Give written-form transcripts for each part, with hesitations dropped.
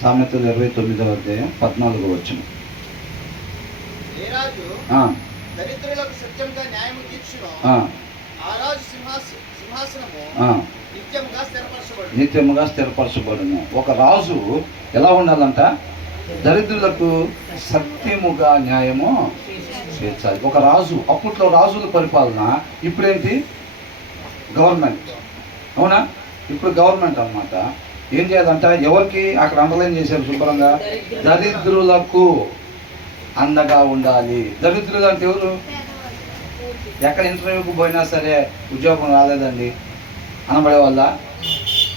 సామెతలు 29వ అధ్యాయం 14వ వచనం. ఏ రాజు దరిద్రులకు సత్యంగా న్యాయము తీర్చును, ఆ రాజు సింహాసనము నిత్యముగా స్థిరపరచబడును. ఒక రాజు ఎలా ఉండాలంట? దరిద్రులకు సత్యముగా న్యాయము చేర్చాలి. ఒక రాజు, అప్పట్లో రాజుల పరిపాలన, ఇప్పుడేంటి? గవర్నమెంట్. అవునా? ఇప్పుడు గవర్నమెంట్ అన్నమాట. ఏం చేయాలంట? ఎవరికి అక్కడ అండర్లైన్ చేశారు శుభ్రంగా, దరిద్రులకు అండగా ఉండాలి. దరిద్రులు అంటే ఎవరు? ఎక్కడ ఇంటర్వ్యూకి పోయినా సరే ఉద్యోగం రాలేదండి అనబడే వల్ల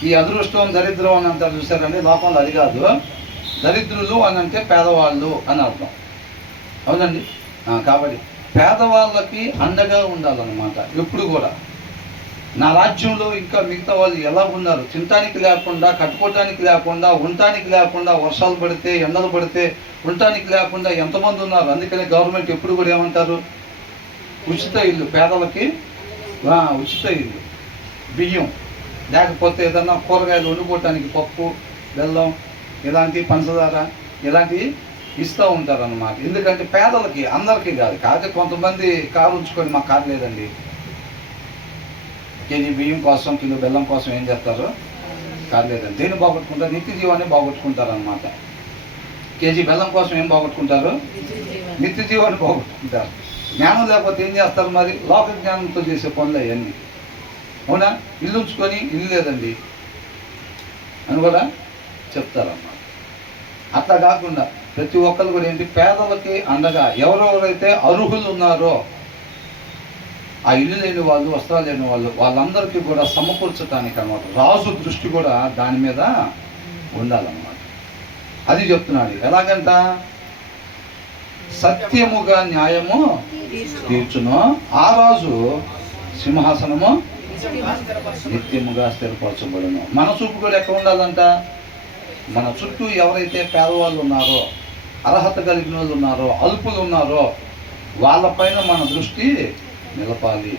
ఈ అదృష్టం దరిద్రం అని అంటారు చూసారండి. లోకంలో అది కాదు. దరిద్రులు అని అంటే పేదవాళ్ళు అని అర్థం. అవునండి. కాబట్టి పేదవాళ్ళకి అండగా ఉండాలన్నమాట ఎప్పుడు కూడా. నా రాజ్యంలో ఇంకా మిగతా వాళ్ళు ఎలా ఉన్నారు? తినటానికి లేకుండా, కట్టుకోవటానికి లేకుండా, ఉండటానికి లేకుండా, వర్షాలు పడితే, ఎండలు పడితే ఉండటానికి లేకుండా ఎంతమంది ఉన్నారు? అందుకని గవర్నమెంట్ ఎప్పుడు కూడా ఏమంటారు? ఉచిత ఇల్లు పేదలకి, ఉచిత ఇల్లు, బియ్యం, లేకపోతే ఏదన్నా కూరగాయలు వండుకోవటానికి పప్పు, బెల్లం, ఇలాంటి పంచదార ఇలాంటివి ఇస్తూ ఉంటారు అన్నమాట. ఎందుకంటే పేదలకి, అందరికీ కాదు. కాకపోతే కొంతమంది కారు ఉంచుకొని మాకు కారు లేదండి, కేజీ బియ్యం కోసం, కిలో బెల్లం కోసం ఏం చేస్తారు? కారు లేదండి. దేన్ని బాగొట్టుకుంటారు? నిత్య జీవాన్ని బాగొట్టుకుంటారు అన్నమాట. కేజీ బెల్లం కోసం ఏం బాగొట్టుకుంటారు? నిత్య జీవాన్ని బాగొట్టుకుంటారు. జ్ఞానం లేకపోతే ఏం చేస్తారు మరి? లోక జ్ఞానంతో చేసే పనులు అవన్నీ. అవునా? ఇల్లు ఉంచుకొని ఇల్లు లేదండి అని కూడా చెప్తారన్నమాట. అట్లా కాకుండా ప్రతి ఒక్కరు కూడా ఏంటి? పేదలకి అండగా ఎవరెవరైతే అర్హులు ఉన్నారో, ఆ ఇల్లు లేని వాళ్ళు, వస్త్రాలు లేని వాళ్ళు, వాళ్ళందరికీ కూడా సమకూర్చడానికి అన్నమాట. రాజు దృష్టి కూడా దాని మీద ఉండాలన్నమాట. అది చెప్తున్నాడు. ఎలాగంట? సత్యముగా న్యాయము తీర్చును, ఆ రాజు సింహాసనము నిత్యముగా స్థిరపరచబడును. మన చూపు కూడా ఎక్కడ ఉండాలంట? మన చుట్టూ ఎవరైతే పేదవాళ్ళు ఉన్నారో, అర్హత కలిగిన వాళ్ళు ఉన్నారో, అల్పులు ఉన్నారో, వాళ్ళపైన మన దృష్టి నిలపాలి.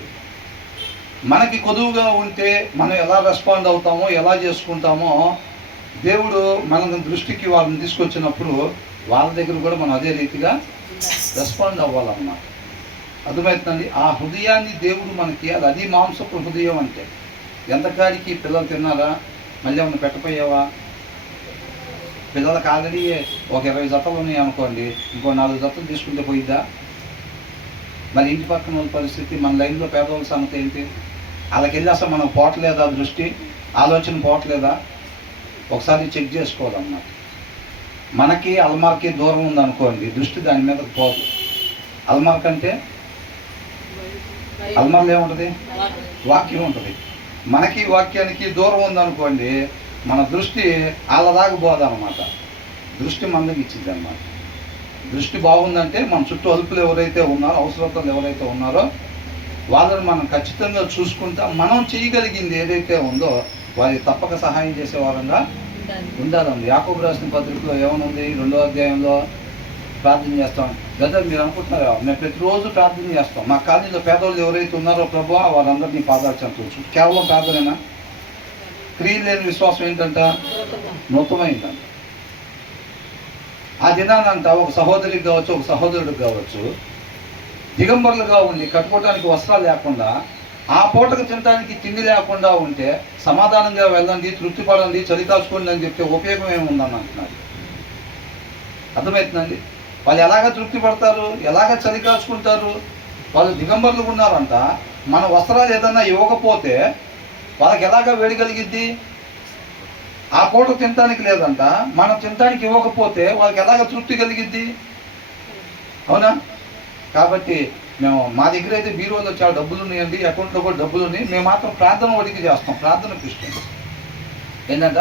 మనకి కొదువుగా ఉంటే మనం ఎలా రెస్పాండ్ అవుతామో, ఎలా చేసుకుంటామో, దేవుడు మన దృష్టికి వాళ్ళని తీసుకొచ్చినప్పుడు వాళ్ళ దగ్గర కూడా మనం అదే రీతిగా రెస్పాండ్ అవ్వాలన్నమాట. అర్థమవుతుందండి? ఆ హృదయాన్ని దేవుడు మనకి, అది మాంసపు హృదయం అంటే. ఎంతకాడికి పిల్లలు తిన్నారా? మళ్ళీ ఏమన్నా పెట్టపోయావా? పిల్లలకు ఆల్రెడీ ఒక 20 జతలు ఉన్నాయి అనుకోండి, ఇంకో 4 జతలు తీసుకుంటే పోయిద్దా? మరి ఇంటి పక్కన వాళ్ళ పరిస్థితి, మన లైన్లో పేదవాళ్ళ సంగతి ఏంటి? వాళ్ళకి వెళ్ళి అసలు మనం పోవట్లేదా? దృష్టి, ఆలోచన పోవట్లేదా? ఒకసారి చెక్ చేసుకోవాలన్నమాట. మనకి అల్మార్కి దూరం ఉందనుకోండి, దృష్టి దాని మీద పోదు. అల్మార్క్ అంటే అల్మార్లో ఏముంటుంది? వాక్యం ఉంటుంది. మనకి వాక్యానికి దూరం ఉందనుకోండి, మన దృష్టి వాళ్ళదాకా పోదన్నమాట. దృష్టి మందకి ఇచ్చింది అన్నమాట. దృష్టి బాగుందంటే మన చుట్టూ అల్పులు ఎవరైతే ఉన్నారో, అవసరతలు ఎవరైతే ఉన్నారో వాళ్ళని మనం ఖచ్చితంగా చూసుకుంటా, మనం చేయగలిగింది ఏదైతే ఉందో వారికి తప్పక సహాయం చేసే వారంగా ఉండాలండి. యాకోబు రాసిన పత్రికలో ఏమనుంది? 2వ అధ్యాయంలో ప్రార్థన చేస్తాం. గదా మీరు అనుకుంటున్నారా? మేము ప్రతిరోజు ప్రార్థన చేస్తాం. మా కాలనీలో పేదవాళ్ళు ఎవరైతే ఉన్నారో ప్రభువా, వాళ్ళందరినీ పాదాలు చెంతవచ్చు. కేవలం ప్రార్థనేనా? క్రియలు లేని విశ్వాసం ఏంటంట? మృతమైందంట. ఆ దినానంట ఒక సహోదరికి కావచ్చు, ఒక సహోదరుడికి కావచ్చు, దిగంబరులుగా ఉండి కట్టుకోవడానికి వస్త్రాలు లేకుండా, ఆ పూటకు తినడానికి తిండి లేకుండా ఉంటే సమాధానంగా వెళ్ళండి, తృప్తి పడండి, చలి కాచుకోండి అని చెప్తే ఉపయోగం ఏముందని అంటున్నారు. అర్థమవుతుందండి? వాళ్ళు ఎలాగ తృప్తి పడతారు? ఎలాగ చలి కాచుకుంటారు? వాళ్ళు దిగంబరులు ఉన్నారంట. మన వస్త్రాలు ఏదన్నా ఇవ్వకపోతే వాళ్ళకి ఎలాగ వేడగలిగిద్ది? ఆ పూట తినడానికి లేదంట, మనం తినడానికి ఇవ్వకపోతే వాళ్ళకి ఎలాగ తృప్తి కలిగిద్ది? అవునా? కాబట్టి మేము, మా దగ్గర అయితే బీరోలో చాలా డబ్బులు ఉన్నాయండి, అకౌంట్లో కూడా డబ్బులు ఉన్నాయి, మేము మాత్రం ప్రార్థన వడికి చేస్తాం. ప్రార్థన ఇష్టం ఏంటంట?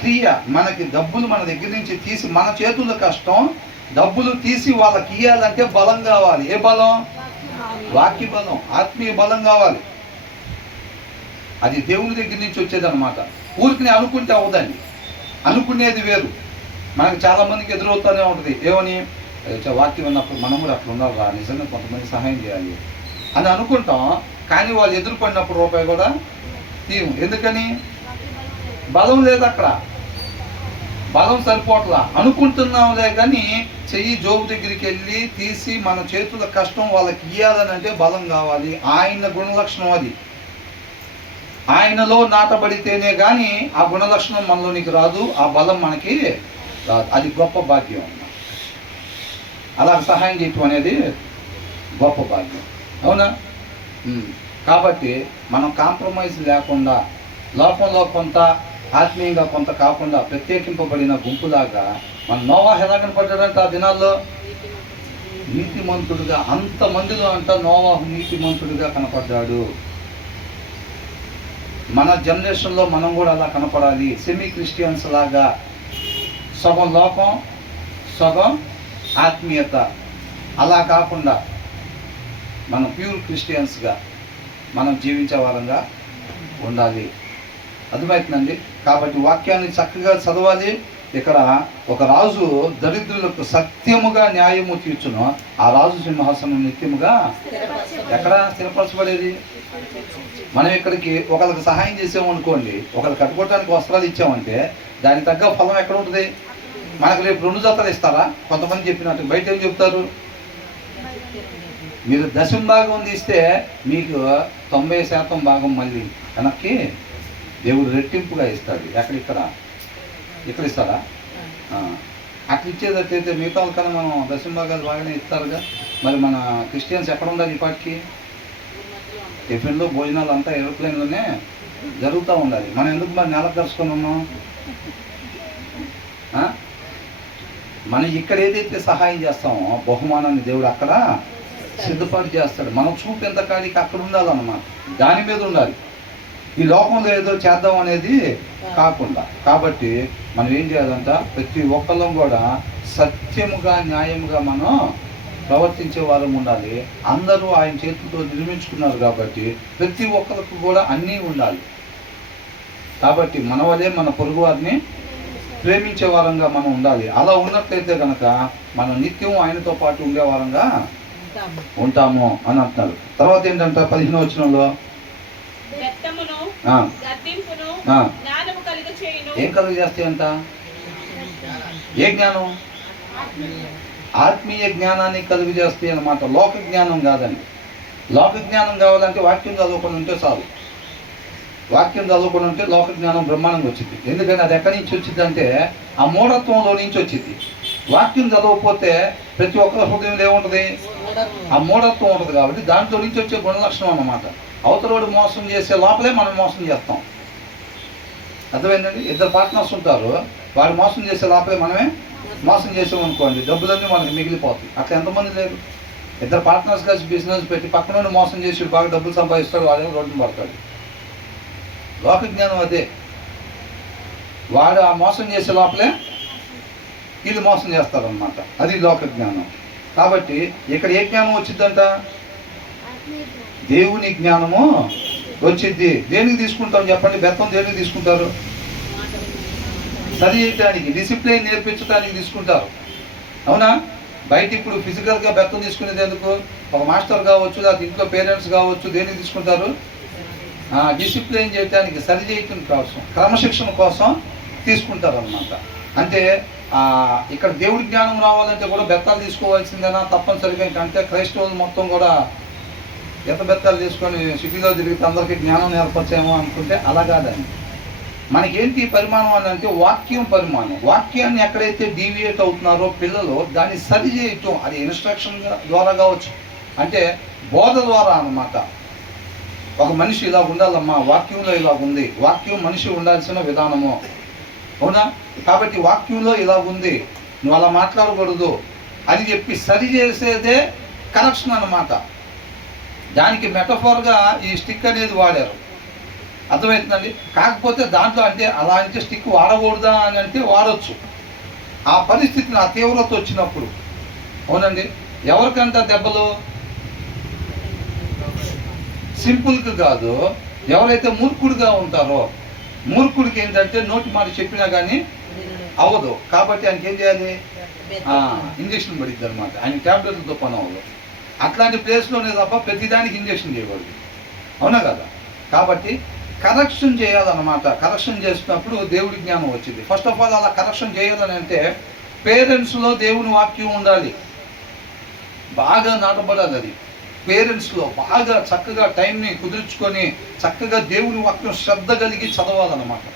క్రియ. మనకి డబ్బులు మన దగ్గర నుంచి తీసి, మన చేతుల కష్టం, డబ్బులు తీసి వాళ్ళకి ఇవ్వాలంటే బలం కావాలి. ఏ బలం? వాక్య బలం, ఆత్మీయ బలం కావాలి. అది దేవుని దగ్గర నుంచి వచ్చేదన్నమాట. ఊరికి అనుకుంటే అవదండి. అనుకునేది వేరు. మనకు చాలామందికి ఎదురవుతూనే ఉంటుంది. ఏమని? వాక్యం ఉన్నప్పుడు మనం కూడా అట్లా ఉండాలి, నిజంగా కొంతమంది సహాయం చేయాలి అని అనుకుంటాం. కానీ వాళ్ళు ఎదురుపడినప్పుడు రూపాయి కూడా తీయం. ఎందుకని? బలం లేదు అక్కడ. బలం సరిపోట్లా, అనుకుంటున్నాంలే కానీ చెయ్యి జోబు దగ్గరికి వెళ్ళి తీసి మన చేతుల కష్టం వాళ్ళకి ఇయ్యాలని అంటే బలం కావాలి. ఆయన గుణలక్షణం అది. ఆయనలో నాటబడితేనే కానీ ఆ గుణలక్షణం మనలోనికి రాదు, ఆ బలం మనకి రాదు. అది గొప్ప భాగ్యం అన్నమాట. అలా సహాయం చేయటం అనేది గొప్ప భాగ్యం, అవునా? కాబట్టి మనం కాంప్రమైజ్ లేకుండా, లోకంలో కొంత ఆత్మీయంగా కొంత కాకుండా ప్రత్యేకింపబడిన గుంపులాగా మన నోవాహు ఎలా కనపడ్డాడంట ఆ దినాల్లో? నీతిమంతుడుగా. అంతమందిలో అంట నోవాహు నీతిమంతుడిగా కనపడ్డాడు. మన జనరేషన్లో మనం కూడా అలా కనపడాలి. సెమీ క్రిస్టియన్స్ లాగా సగం లోకం సగం ఆత్మీయత, అలా కాకుండా మనం ప్యూర్ క్రిస్టియన్స్గా మనం జీవించే వారంగా ఉండాలి. అర్థమవుతుందండి? కాబట్టి వాక్యాన్ని చక్కగా చదవాలి. ఇక్కడ ఒక రాజు దరిద్రులకు సత్యముగా న్యాయము తీర్చును, ఆ రాజు సింహాసనం నిత్యముగా ఎక్కడ స్థిరపరచబడేది? మనం ఇక్కడికి ఒకరికి సహాయం చేసామనుకోండి, ఒకరికి కట్టుకోవడానికి వస్త్రాలు ఇచ్చామంటే దానికి తగ్గ ఫలం ఎక్కడ ఉంటుంది? మనకు రేపు 2 జతలు ఇస్తారా? కొంతమంది చెప్పినట్టు బయట ఏం చెప్తారు? మీరు దశంభాగం తీస్తే మీకు 90% భాగం మళ్ళీ వెనక్కి దేవుడు రెట్టింపుగా ఇస్తాడు. ఇక్కడ ఇస్తారా? అట్లా ఇచ్చేటట్టయితే మిగతా కన్నా మనం దశంభాగాలు బాగానే ఇస్తారుగా. మరి మన క్రిస్టియన్స్ ఎక్కడ ఉండాలి? ఇప్పటికి టిఫిన్లు భోజనాలు అంతా ఏరోప్లేన్లోనే జరుగుతూ ఉండాలి. మనం ఎందుకు మరి నెలకు కలుసుకొని ఉన్నాం? మనం ఇక్కడ ఏదైతే సహాయం చేస్తామో బహుమానాన్ని దేవుడు అక్కడ సిద్ధపాటు చేస్తాడు. మనం చూపు ఎంత కాడికి అక్కడ ఉండాలన్నమాట, దాని మీద ఉండాలి. ఈ లోకంలో ఏదో చేద్దాం అనేది కాకుండా. కాబట్టి మనం ఏం చేయాలంట? ప్రతి ఒక్కళ్ళం కూడా సత్యముగా న్యాయముగా మనం ప్రవర్తించే వారం ఉండాలి. అందరూ ఆయన చేతులతో నిర్మించుకున్నారు కాబట్టి ప్రతి ఒక్కరికి కూడా అన్నీ ఉండాలి. కాబట్టి మన వల్లే మన పొరుగు వారిని ప్రేమించే వారంగా మనం ఉండాలి. అలా ఉన్నట్లయితే కనుక మనం నిత్యం ఆయనతో పాటు ఉండే వారంగా ఉంటాము అని అంటున్నారు. తర్వాత ఏంటంటే 15వ వచనంలో ఏం కలుగు చేస్తాయంట? ఏ జ్ఞానం? ఆత్మీయ జ్ఞానాన్ని కలుగు చేస్తాయి అన్నమాట, లోక జ్ఞానం కాదండి. లోక జ్ఞానం కావాలంటే వాక్యం చదువుకొని ఉంటే చాలు. వాక్యం చదువుకొని ఉంటే లోక జ్ఞానం బ్రహ్మాండంగా వచ్చింది. ఎందుకంటే అది ఎక్కడి నుంచి వచ్చింది అంటే ఆ మూఢత్వంలో నుంచి వచ్చింది. వాక్యం చదవకపోతే ప్రతి ఒక్కరి హృదయంలో ఏముంటుంది? ఆ మూఢత్వం ఉంటుంది. కాబట్టి దాంట్లో నుంచి వచ్చే గుణలక్షణం అన్నమాట. అవతలోడు మోసం చేసే లోపలే మనం మోసం చేస్తాం. అర్థమైందండి? 2 పార్ట్నర్స్ ఉంటారు, వాడు మోసం చేసే లోపలే మనమే మోసం చేసామనుకోండి, డబ్బులన్నీ మనకి మిగిలిపోతాయి. అట్లా ఎంతమంది లేరు? 2 పార్ట్నర్స్ కలిసి బిజినెస్ పెట్టి పక్కన మోసం చేసి బాగా డబ్బులు సంపాదిస్తాడు, వాడేమో రోడ్డున పడతాడు. లోక జ్ఞానం అదే. వాడు ఆ మోసం చేసే లోపలే వీళ్ళు మోసం చేస్తారనమాట. అది లోక జ్ఞానం. కాబట్టి ఇక్కడ ఏ జ్ఞానం వచ్చిందంట? దేవుని జ్ఞానము వచ్చింది. దేనికి తీసుకుంటాం చెప్పండి? బెత్తం దేనికి తీసుకుంటారు? సరి చేయటానికి, డిసిప్లిన్ నేర్పించడానికి తీసుకుంటారు, అవునా? బయట ఇప్పుడు ఫిజికల్గా బెత్తం తీసుకునేది ఎందుకు? ఒక మాస్టర్ కావచ్చు, లేదా ఇంట్లో పేరెంట్స్ కావచ్చు, దేనికి తీసుకుంటారు? డిసిప్లిన్ చేయటానికి, సరి చేయటం కోసం, క్రమశిక్షణ కోసం తీసుకుంటారు అన్నమాట. అంటే ఇక్కడ దేవుడి జ్ఞానం రావాలంటే కూడా బెత్తాలు తీసుకోవాల్సిందేనా తప్పనిసరిగా? అంటే క్రైస్తవులు మొత్తం కూడా బెత్తాలు తీసుకొని సిటీలో తిరిగితే అందరికీ జ్ఞానం నేర్పచ్చేమో అనుకుంటే అలా కాదండి. మనకేంటి పరిమాణం అని అంటే వాక్యం పరిమాణం. వాక్యాన్ని ఎక్కడైతే డీవియేట్ అవుతున్నారో పిల్లలు దాన్ని సరి చేయటం, అది ఇన్స్ట్రక్షన్ ద్వారా కావచ్చు, అంటే బోధ ద్వారా అన్నమాట. ఒక మనిషి ఇలా ఉండాలమ్మా, వాక్యంలో ఇలా ఉంది, వాక్యం మనిషి ఉండాల్సిన విధానము, అవునా? కాబట్టి వాక్యంలో ఇలా ఉంది, నువ్వు అలా మాట్లాడకూడదు అని చెప్పి సరి చేసేదే కరెక్షన్ అన్నమాట. దానికి మెటఫోర్గా ఈ స్టిక్ అనేది వాడారు. అర్థమవుతుందండి? కాకపోతే దాంట్లో అంటే అలా అంటే స్టిక్ వాడకూడదా అని అంటే వాడచ్చు. ఆ పరిస్థితిని, ఆ తీవ్రత వచ్చినప్పుడు, అవునండి. ఎవరికంట దెబ్బలు? సింపుల్గా కాదు, ఎవరైతే మూర్ఖుడిగా ఉంటారో. మూర్ఖుడికి ఏంటంటే నోటి మాట చెప్పినా కానీ అవ్వదు. కాబట్టి ఆయనకి ఏం చేయాలి? ఇంజక్షన్ పడిద్ది అనమాట. ఆయన ట్యాబ్లెట్లతో పని అవ్వదు. అట్లాంటి ప్లేస్లోనే తప్ప ప్రతిదానికి ఇంజక్షన్ చేయకూడదు, అవునా కదా? కాబట్టి కరెక్షన్ చేయాలన్నమాట. కరెక్షన్ చేసినప్పుడు దేవుడి జ్ఞానం వచ్చింది. ఫస్ట్ ఆఫ్ ఆల్ అలా కరెక్షన్ చేయాలని అంటే పేరెంట్స్లో దేవుని వాక్యం ఉండాలి, బాగా నాటబడాలి. అది పేరెంట్స్లో బాగా చక్కగా టైంని కుదుర్చుకొని చక్కగా దేవుని వాక్యం శ్రద్ధ కలిగి చదవాలన్నమాట.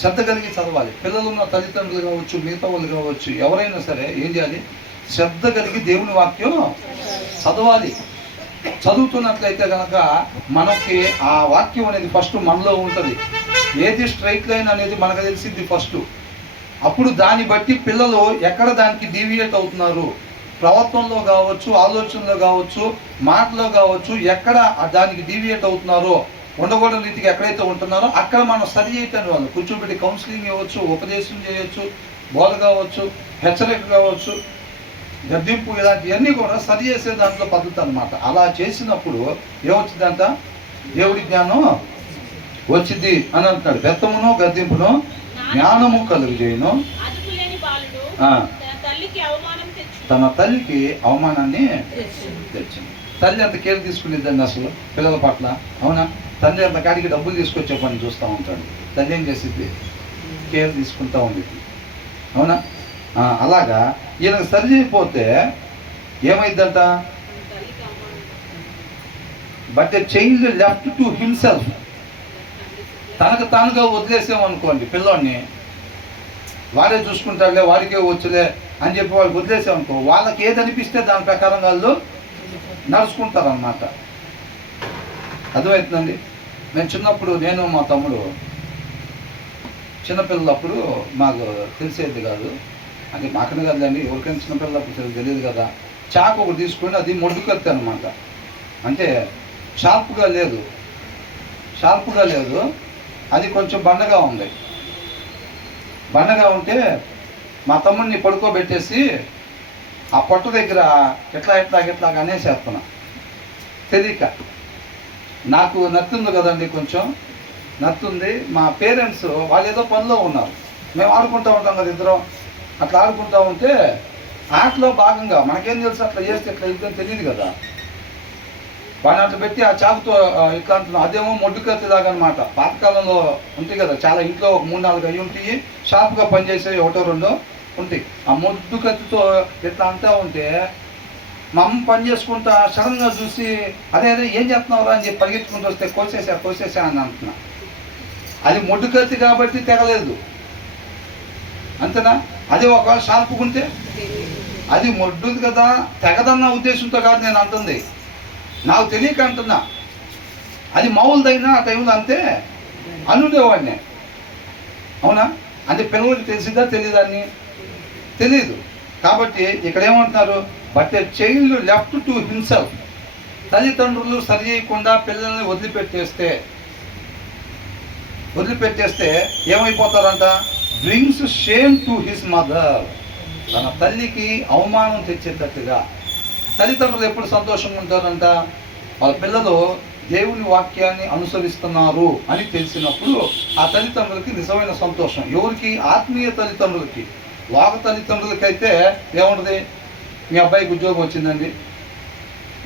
శ్రద్ధ కలిగి చదవాలి. పిల్లలు ఉన్న తల్లిదండ్రులు కావచ్చు, మిగతా వాళ్ళు కావచ్చు, ఎవరైనా సరే ఏం చేయాలి? శ్రద్ధ కలిగి దేవుని వాక్యం చదవాలి. చదువుతున్నట్లయితే కనుక మనకి ఆ వాక్యం అనేది ఫస్ట్ మనలో ఉంటుంది. ఏది స్ట్రైట్ లైన్ అనేది మనకు తెలిసింది ఫస్ట్. అప్పుడు దాన్ని బట్టి పిల్లలు ఎక్కడ దానికి డీవియేట్ అవుతున్నారు, ప్రవర్తనలో కావచ్చు, ఆలోచనలో కావచ్చు, మాటలో కావచ్చు, ఎక్కడ దానికి డీవియేట్ అవుతున్నారో, ఉండకూడని రీతికి ఎక్కడైతే ఉంటున్నారో అక్కడ మనం సరి చేయటాన్ని వాళ్ళు కూర్చోబెట్టి కౌన్సిలింగ్ ఇవ్వచ్చు, ఉపదేశం చేయవచ్చు, బోధ కావచ్చు, హెచ్చరిక కావచ్చు, గద్దింపు, ఇలాంటివన్నీ కూడా సరి చేసే దాంట్లో పద్ధతి అనమాట. అలా చేసినప్పుడు ఏమొచ్చిందంట? దేవుడి జ్ఞానం వచ్చింది అని అంటున్నాడు. బెత్తమును గద్దింపును జ్ఞానము కలుగజేయును. తన తల్లికి అవమానాన్ని తెచ్చింది. తల్లి అంత కేర్ తీసుకునేదండి అసలు పిల్లల పట్ల, అవునా? తండ్రి అంత కాడికి డబ్బులు తీసుకొచ్చే పని చూస్తూ ఉంటాడు. తల్లి ఏం చేసింది? కేర్ తీసుకుంటూ ఉండేది, అవునా? అలాగా ఈయనకు సరి చేయకపోతే ఏమైందంట? But a child left to himself. తనకు తానుగా వదిలేసామనుకోండి పిల్లోడిని, వాడే చూసుకుంటాడులే, వాడికే వచ్చులే అని చెప్పి వాళ్ళకి వదిలేసామనుకో, వాళ్ళకి ఏది అనిపిస్తే దాని ప్రకారం వాళ్ళు నడుచుకుంటారన్నమాట. అర్థమవుతుందండి? నేను చిన్నప్పుడు, నేను మా తమ్ముడు చిన్నపిల్లలప్పుడు మాకు తెలిసేది కాదు, అంటే మాకనే కదండి, ఎవరికైనా చిన్నపిల్లలప్పుడు తెలియదు కదా. చాకు ఒకటి తీసుకొని అది మొడ్డుకత్తి అనమాట. అంటే షార్ప్గా లేదు, అది కొంచెం బండగా ఉంది. బండగా ఉంటే మా తమ్ముడిని పడుకోబెట్టేసి ఆ పొట్ట దగ్గర ఎట్లా అనేసేస్తున్నా తెలియక. నాకు నత్తుంది కదండి, కొంచెం నత్తుంది. మా పేరెంట్స్ వాళ్ళు ఏదో పనిలో ఉన్నారు, మేము ఆడుకుంటూ ఉంటాం కదా ఇద్దరం. అట్లా ఆడుకుంటూ ఉంటే ఆటలో భాగంగా మనకేం తెలుసు, అట్లా చేస్తే ఇట్లా ఇద్దని తెలియదు కదా. వాడిని అట్లా పెట్టి ఆ చాకుతో ఇట్లా అంటున్నాం. అదేమో మొడ్డుకత్తి దాకా అనమాట. పాతకాలంలో ఉంటాయి కదా, చాలా ఇంట్లో 3-4 అవి ఉంటాయి, షార్ప్గా పనిచేసేవి 1-2 ఉంటాయి. ఆ మొడ్డుకత్తితో ఇట్లా అంటూ ఉంటే మా అమ్మ పని చేసుకుంటా సడన్గా చూసి అదే ఏం చేస్తున్నావురా అని చెప్పి పరిగెత్తుకుంటూ వస్తే కోసేసా అని అంటున్నా. అది మొడ్డుకత్తి కాబట్టి తెగలేదు, అంతేనా? అది ఒకవేళ షార్ప్గా ఉంటే అది మొడ్డుది కదా, తెగదన్న ఉద్దేశంతో కాదు నేను అంటుంది, నాకు తెలియక అంటున్నా. అది మామూలుదైనా ఆ టైంలో అంతే అనుండేవాడిని, అవునా? అంటే పిల్లలకి తెలిసిందా తెలియదాన్ని? తెలీదు. కాబట్టి ఇక్కడ ఏమంటున్నారు? But a child left to himself. తల్లిదండ్రులు సరి చేయకుండా పిల్లల్ని వదిలిపెట్టేస్తే ఏమైపోతారంట? Brings shame to his mother. తన తల్లికి అవమానం తెచ్చేటట్టుగా. తల్లిదండ్రులు ఎప్పుడు సంతోషంగా ఉంటారంట? వాళ్ళ పిల్లలు దేవుని వాక్యాన్ని అనుసరిస్తున్నారు అని తెలిసినప్పుడు ఆ తల్లిదండ్రులకి నిజమైన సంతోషం. ఎవరికి? ఆత్మీయ తల్లిదండ్రులకి. లోక తల్లిదండ్రులకైతే ఏముంటుంది? మీ అబ్బాయికి ఉద్యోగం వచ్చిందండి,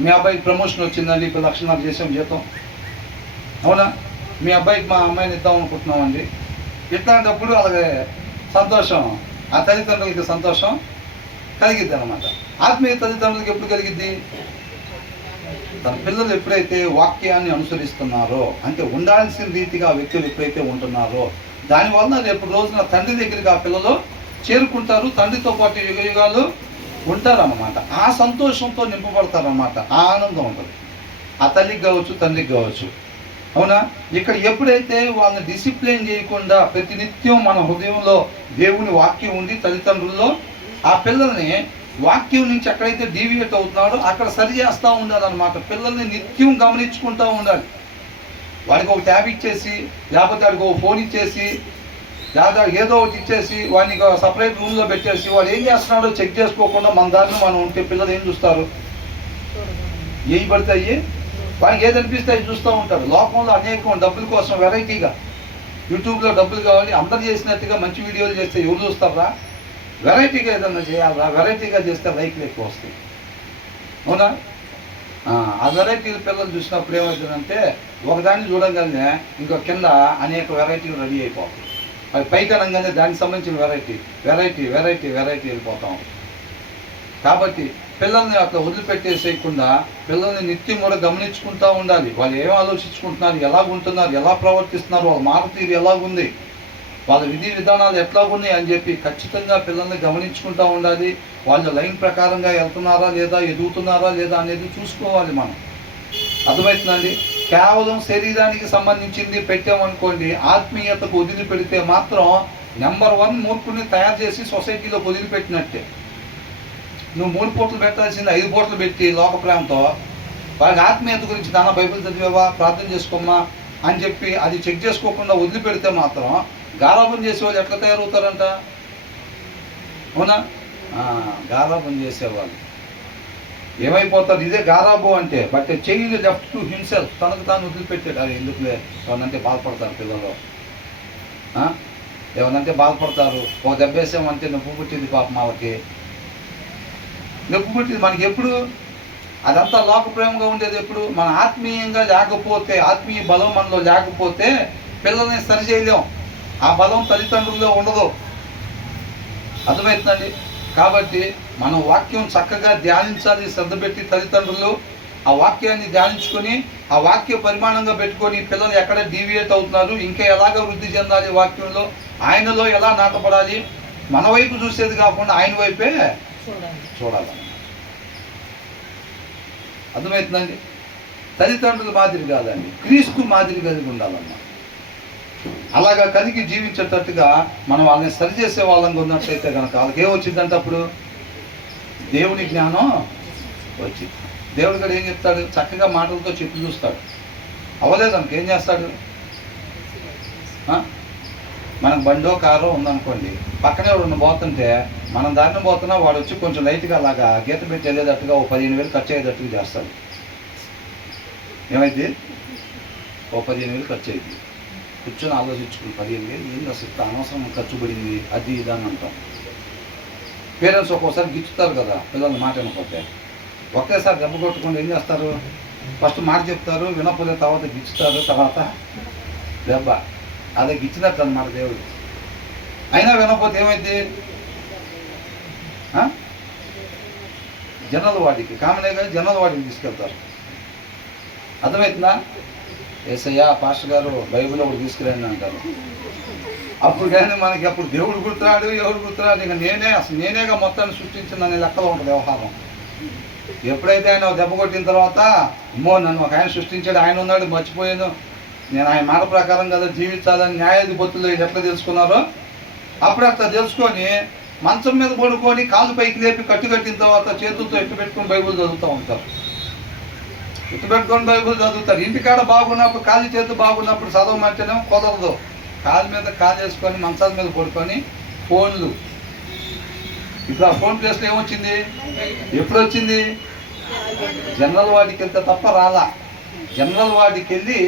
మీ అబ్బాయికి ప్రమోషన్ వచ్చిందండి, ఇప్పుడు 1,00,000 చేసాం జీతం, అవునా? మీ అబ్బాయికి మా అమ్మాయిని ఇద్దాం అనుకుంటున్నామండి. ఇట్లాంటప్పుడు అలాగే సంతోషం, ఆ తల్లిదండ్రులకి సంతోషం కలిగిద్ది అనమాట. ఆత్మీయ తల్లిదండ్రులకి ఎప్పుడు కలిగిద్ది? తన పిల్లలు ఎప్పుడైతే వాక్యాన్ని అనుసరిస్తున్నారో, అంటే ఉండాల్సిన రీతిగా వ్యక్తులు ఎప్పుడైతే ఉంటున్నారో, దానివల్ల రేపు రోజున తండ్రి దగ్గరికి ఆ పిల్లలు చేరుకుంటారు, తండ్రితో పాటు యుగాలు ఉంటారన్నమాట. ఆ సంతోషంతో నింపబడతారన్నమాట. ఆ ఆనందం ఉంటుంది ఆ తల్లికి కావచ్చు, తండ్రికి కావచ్చు, అవునా? ఇక్కడ ఎప్పుడైతే వాళ్ళని డిసిప్లిన్ చేయకుండా ప్రతినిత్యం మన హృదయంలో దేవుని వాక్యం ఉండి తల్లిదండ్రుల్లో ఆ పిల్లల్ని వాక్యం నుంచి ఎక్కడైతే డీవియేట్ అవుతున్నాడో అక్కడ సరి చేస్తూ ఉండాలన్నమాట. పిల్లల్ని నిత్యం గమనించుకుంటూ ఉండాలి. వాడికి ఒక ట్యాబ్ ఇచ్చేసి, లేకపోతే వాడికి ఒక ఫోన్ ఇచ్చేసి, లేదా ఏదో ఒకటి ఇచ్చేసి వాడిని సపరేట్ రూమ్లో పెట్టేసి వాడు ఏం చేస్తున్నాడో చెక్ చేసుకోకుండా మన దారిని మనం ఉంటే పిల్లలు ఏం చూస్తారు? ఏవి పడతాయి, వాడికి ఏది అనిపిస్తే అవి చూస్తూ ఉంటాడు. లోకంలో అనేకం డబ్బుల కోసం వెరైటీగా యూట్యూబ్లో డబ్బులు కావాలి, అందరు చేసినట్టుగా మంచి వీడియోలు చేస్తే ఎవరు చూస్తారా? వెరైటీగా ఏదన్నా చేయాలా? వెరైటీగా చేస్తే లైక్లు ఎక్కువ వస్తాయి, అవునా? ఆ వెరైటీల పిల్లలు చూసినప్పుడు ఏమవుతుందంటే ఒకదాన్ని చూడగానే ఇంకో కింద అనేక వెరైటీలు రెడీ అయిపోతాయి. అవి పైకి అనగానే దానికి సంబంధించిన వెరైటీ వెరైటీ వెరైటీ వెరైటీ వెళ్ళిపోతాం. కాబట్టి పిల్లల్ని అట్లా వదిలిపెట్టేసేయకుండా పిల్లల్ని నిత్యం కూడా గమనించుకుంటూ ఉండాలి. వాళ్ళు ఏం ఆలోచించుకుంటున్నారు, ఎలాగుంటున్నారు, ఎలా ప్రవర్తిస్తున్నారు, వాళ్ళ మాట తీరు ఎలాగుంది, వాళ్ళ విధి విధానాలు ఎట్లాగున్నాయి అని చెప్పి ఖచ్చితంగా పిల్లల్ని గమనించుకుంటూ ఉండాలి. వాళ్ళు లైన్ ప్రకారంగా వెళ్తున్నారా లేదా, ఎదుగుతున్నారా లేదా అనేది చూసుకోవాలి మనం. అర్థమవుతుందండి? కేవలం శరీరానికి సంబంధించింది పెట్టామనుకోండి, ఆత్మీయతకు వదిలిపెడితే మాత్రం నెంబర్ 1 మూర్ఖుడిని తయారు చేసి సొసైటీలో వదిలిపెట్టినట్టే. నువ్వు 3 పూటలు పెట్టాల్సింది 5 పూటలు పెట్టి లోక ప్రేమతో వాళ్ళకి ఆత్మీయత గురించి దాని బైబిల్ చదివేవా, ప్రార్థన చేసుకోమ్మా అని చెప్పి అది చెక్ చేసుకోకుండా వదిలిపెడితే మాత్రం గారాబం చేసేవాళ్ళు ఎట్లా తయారవుతారంట? అవునా? గారాబం చేసేవాళ్ళు ఏమైపోతారు? ఇదే గారాబం అంటే. But child left to himself, తనకు తాను వదిలిపెట్టాడు. అది ఎందుకులే, ఏమనంటే బాధపడతారు పిల్లలు, ఏమనంటే బాధపడతారు. ఒక దెబ్బ వేసామంటే నొప్పి పుట్టింది పాపం, వాళ్ళకి నొప్పి పుట్టింది. మనకి ఎప్పుడు అదంతా లోక ప్రేమగా ఉండేది ఎప్పుడు? మన ఆత్మీయంగా లేకపోతే, ఆత్మీయ బలం మనలో లేకపోతే పిల్లల్ని సరి చేయలేం. ఆ బలం తల్లిదండ్రుల్లో ఉండదు. అర్థమవుతుందండి? కాబట్టి మనం వాక్యం చక్కగా ధ్యానించాలి. శ్రద్ధ పెట్టి తల్లిదండ్రులు ఆ వాక్యాన్ని ధ్యానించుకొని ఆ వాక్య పరిమాణంగా పెట్టుకొని పిల్లలు ఎక్కడ డీవియేట్ అవుతున్నారు, ఇంకా ఎలాగ వృద్ధి చెందాలి వాక్యంలో, ఆయనలో ఎలా నాటపడాలి, మన వైపు చూసేది కాకుండా ఆయన వైపే చూడాలి. అర్థమవుతుందండి? తల్లిదండ్రుల మాదిరి కాదండి, క్రీస్తు మాదిరి కలిగి ఉండాలన్నమాట. అలాగా కలిగి జీవించేటట్టుగా మనం వాళ్ళని సరిచేసే వాళ్ళంగా ఉన్నట్లయితే కనుక వాళ్ళకి ఏమొచ్చిందంటే అప్పుడు దేవుని జ్ఞానం వచ్చింది. దేవుడు కూడా ఏం చెప్తాడు? చక్కగా మాటలతో చెప్పి చూస్తాడు. అవ్వలేదు అనుకో ఏం చేస్తాడు? మనకు బండో కారో ఉందనుకోండి, పక్కనే వాడు పోతుంటే మనం దారిని పోతున్నా వాడు వచ్చి కొంచెం లైట్గా అలాగా గీత పెట్టి వెళ్ళేటట్టుగా 15,000 ఖర్చు అయ్యేటట్టుగా చేస్తాడు. ఏమైంది? 15,000 ఖర్చు అయింది. కూర్చొని ఆలోచించుకుని 15,000 ఏంది అసలు అనవసరం ఖర్చు పడింది, అది ఇదని అంటాం. పేరెంట్స్ ఒక్కోసారి గిచ్చుతారు కదా పిల్లల్ని మాట వినకపోతే. ఒకేసారి దెబ్బ కొట్టుకుంటే ఏం చేస్తారు? ఫస్ట్ మాట చెప్తారు, వినకపోతే తర్వాత గిచ్చుతారు, తర్వాత దెబ్బ. అదే గిచ్చినట్టు అన్నమాట దేవుడు. అయినా వినకపోతే ఏమైంది? జనరల్ వాడికి కామనేగా జనరల్ వాడికి తీసుకెళ్తారు. అర్థమవుతుందా? ఏసయ్యా పాస్టర్ గారు బైబిల్ ఒకటి తీసుకురండి అంటారు. అప్పుడు కానీ మనకి అప్పుడు దేవుడు గుర్తురాడు, ఎవడు గుర్తురాడు, ఇక నేనేగా మొత్తాన్ని సృష్టించిందనే లెక్కలో ఉంటుంది వ్యవహారం. ఎప్పుడైతే ఆయన దెబ్బ కొట్టిన తర్వాత అమ్మో నన్ను ఒక ఆయన సృష్టించాడు, ఆయన ఉన్నాడు, మర్చిపోయాను, నేను ఆయన మాట ప్రకారం కదా జీవించాలని న్యాయాధిపతులు ఎట్లా తెలుసుకున్నారో అప్పుడు అట్లా తెలుసుకొని మంచం మీద పడుకొని కాలు పైకి లేపి కట్టిన తర్వాత చేతులతో ఎట్టు పెట్టుకొని బైబిల్ చదువుతూ ఉంటారు. ఎట్టు పెట్టుకొని బైబిల్ చదువుతారు. ఇంటికాడ బాగున్నప్పుడు, కాలు చేతులు బాగున్నప్పుడు చదవమంటేనేమో కుదరదు. కాలు మీద కాలు వేసుకొని మంచాల మీద పడుకొని ఫోన్లు. ఇప్పుడు ఆ ఫోన్ ప్లేస్లో ఏమొచ్చింది? ఎప్పుడు వచ్చింది? జనరల్ వార్డుకి వెళ్తే తప్ప రాలా. జనరల్ వార్డుకి వెళ్ళి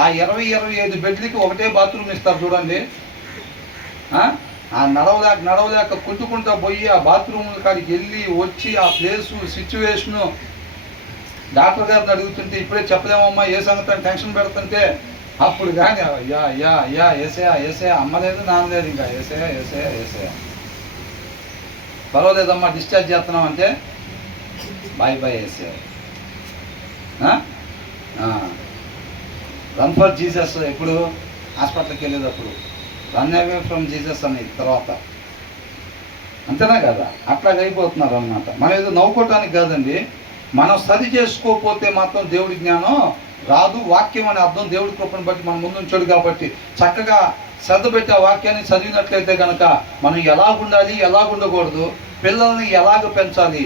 ఆ 20-25 బెడ్లకి ఒకటే బాత్రూమ్ ఇస్తారు చూడండి. ఆ నడవలేక కుట్టుకుంటూ పోయి ఆ బాత్రూమ్ కాడికి వెళ్ళి వచ్చి ఆ ప్లేసు సిచ్యువేషను డాక్టర్ గారిని అడుగుతుంటే ఇప్పుడే చెప్పలేమమ్మా ఏ సంగతి టెన్షన్ పెడుతుంటే అప్పుడు కానీ యా ఏసే అమ్మలేదు నాన్నలేదు, ఇంకా ఏసే పర్వాలేదమ్మా డిశ్చార్జ్ చేస్తున్నాం అంటే బాయ్ ఏసే. Run for Jesus. ఎప్పుడు హాస్పిటల్కి వెళ్ళేటప్పుడు రన్ అవే ఫ్రమ్ జీసస్ అనేది తర్వాత. అంతేనా కదా? అట్లాగ అయిపోతున్నారు అన్నమాట. మనం ఏదో నవ్వుకోవటానికి కాదండి, మనం సరి చేసుకోకపోతే మాత్రం దేవుడి జ్ఞానం రాదు. వాక్యం అనే అర్థం దేవుడి కృపను బట్టి మన ముందు ఉంచాడు కాబట్టి చక్కగా శ్రద్ధ పెట్టి ఆ వాక్యాన్ని చదివినట్లయితే కనుక మనం ఎలాగుండాలి, ఎలాగుండకూడదు, పిల్లల్ని ఎలాగ పెంచాలి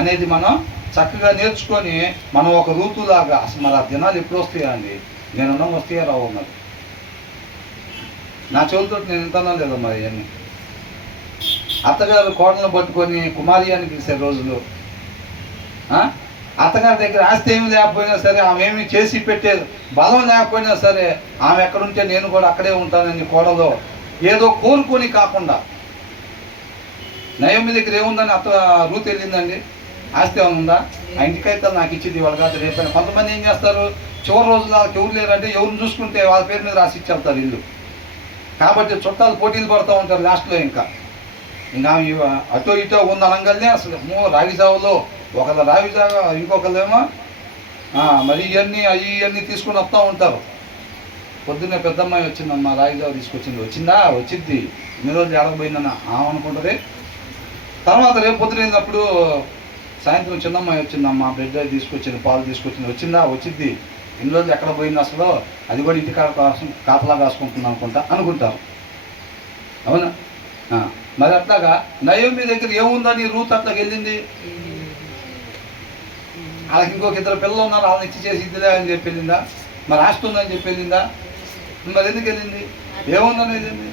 అనేది మనం చక్కగా నేర్చుకొని మనం ఒక ఋతులాగా అసలు మరి ఆ దినాలు ఎప్పుడు వస్తాయా అండి? నేను అన్నం వస్తాయా రావు మరి నా చెవులతో నేను వింటానో లేదో మరి అవన్నీ. అత్తగారు కోడలను పట్టుకొని కుమారి అని పిలిచే రోజులు. అత్తగారి దగ్గర ఆస్తి ఏమి లేకపోయినా సరే, ఆమె ఏమి చేసి పెట్టే బలం లేకపోయినా సరే, ఆమె ఎక్కడుంటే నేను కూడా అక్కడే ఉంటానని కోడలో ఏదో కోరుకొని కాకుండా. నయోమి దగ్గర ఏముందని రూతు వెళ్ళిందండి. ఆస్తి ఏమైనా ఉందా? ఆ ఇంటికైతే నాకు ఇచ్చింది వాళ్ళు కాదు రేపైనా. కొంతమంది ఏం చేస్తారు, చివరి రోజులు వాళ్ళకి ఎవరు లేరంటే ఎవరిని చూసుకుంటే వాళ్ళ పేరు మీద రాసి ఇచ్చేస్తారు ఇల్లు. కాబట్టి చుట్టాలు పోటీలు పడుతూ ఉంటారు లాస్ట్లో. ఇంకా అటో ఇటో ఉంది అనగానే అసలు రాగి జావులో ఒకళ్ళు రాగి జావ, ఇంకొకళ్ళేమో మరి ఇవన్నీ తీసుకుని వస్తూ ఉంటారు. పొద్దున్నే పెద్దమ్మాయి వచ్చిందమ్మా, రాగి జావ తీసుకొచ్చింది. వచ్చింది ఇన్ని రోజులు ఏడకపోయిందన్న అనుకుంటుంది. తర్వాత రేపు పొద్దున వెళ్ళినప్పుడు సాయంత్రం చిన్నమ్మాయి వచ్చిందమ్మా, బ్రెడ్ తీసుకొచ్చింది, పాలు తీసుకొచ్చింది. వచ్చింది ఇన్ని రోజులు ఎక్కడ పోయింది అసలు, అది కూడా ఇంటి కాపలా కాసుకుంటుంది అనుకుంటారు. అవునా? మరి అట్లాగా నయోమి దగ్గర ఏముందని రూత్ అట్లాగ వెళ్ళింది. వాళ్ళకి ఇంకొక 2 పిల్లలు ఉన్నారు, వాళ్ళని ఇచ్చి చేసి ఇద్దిలే అని చెప్పి వెళ్ళిందా? మరి ఆస్తి ఉందని చెప్పి వెళ్ళిందా? మరి ఎందుకు వెళ్ళింది? ఏముందని వెళ్ళింది?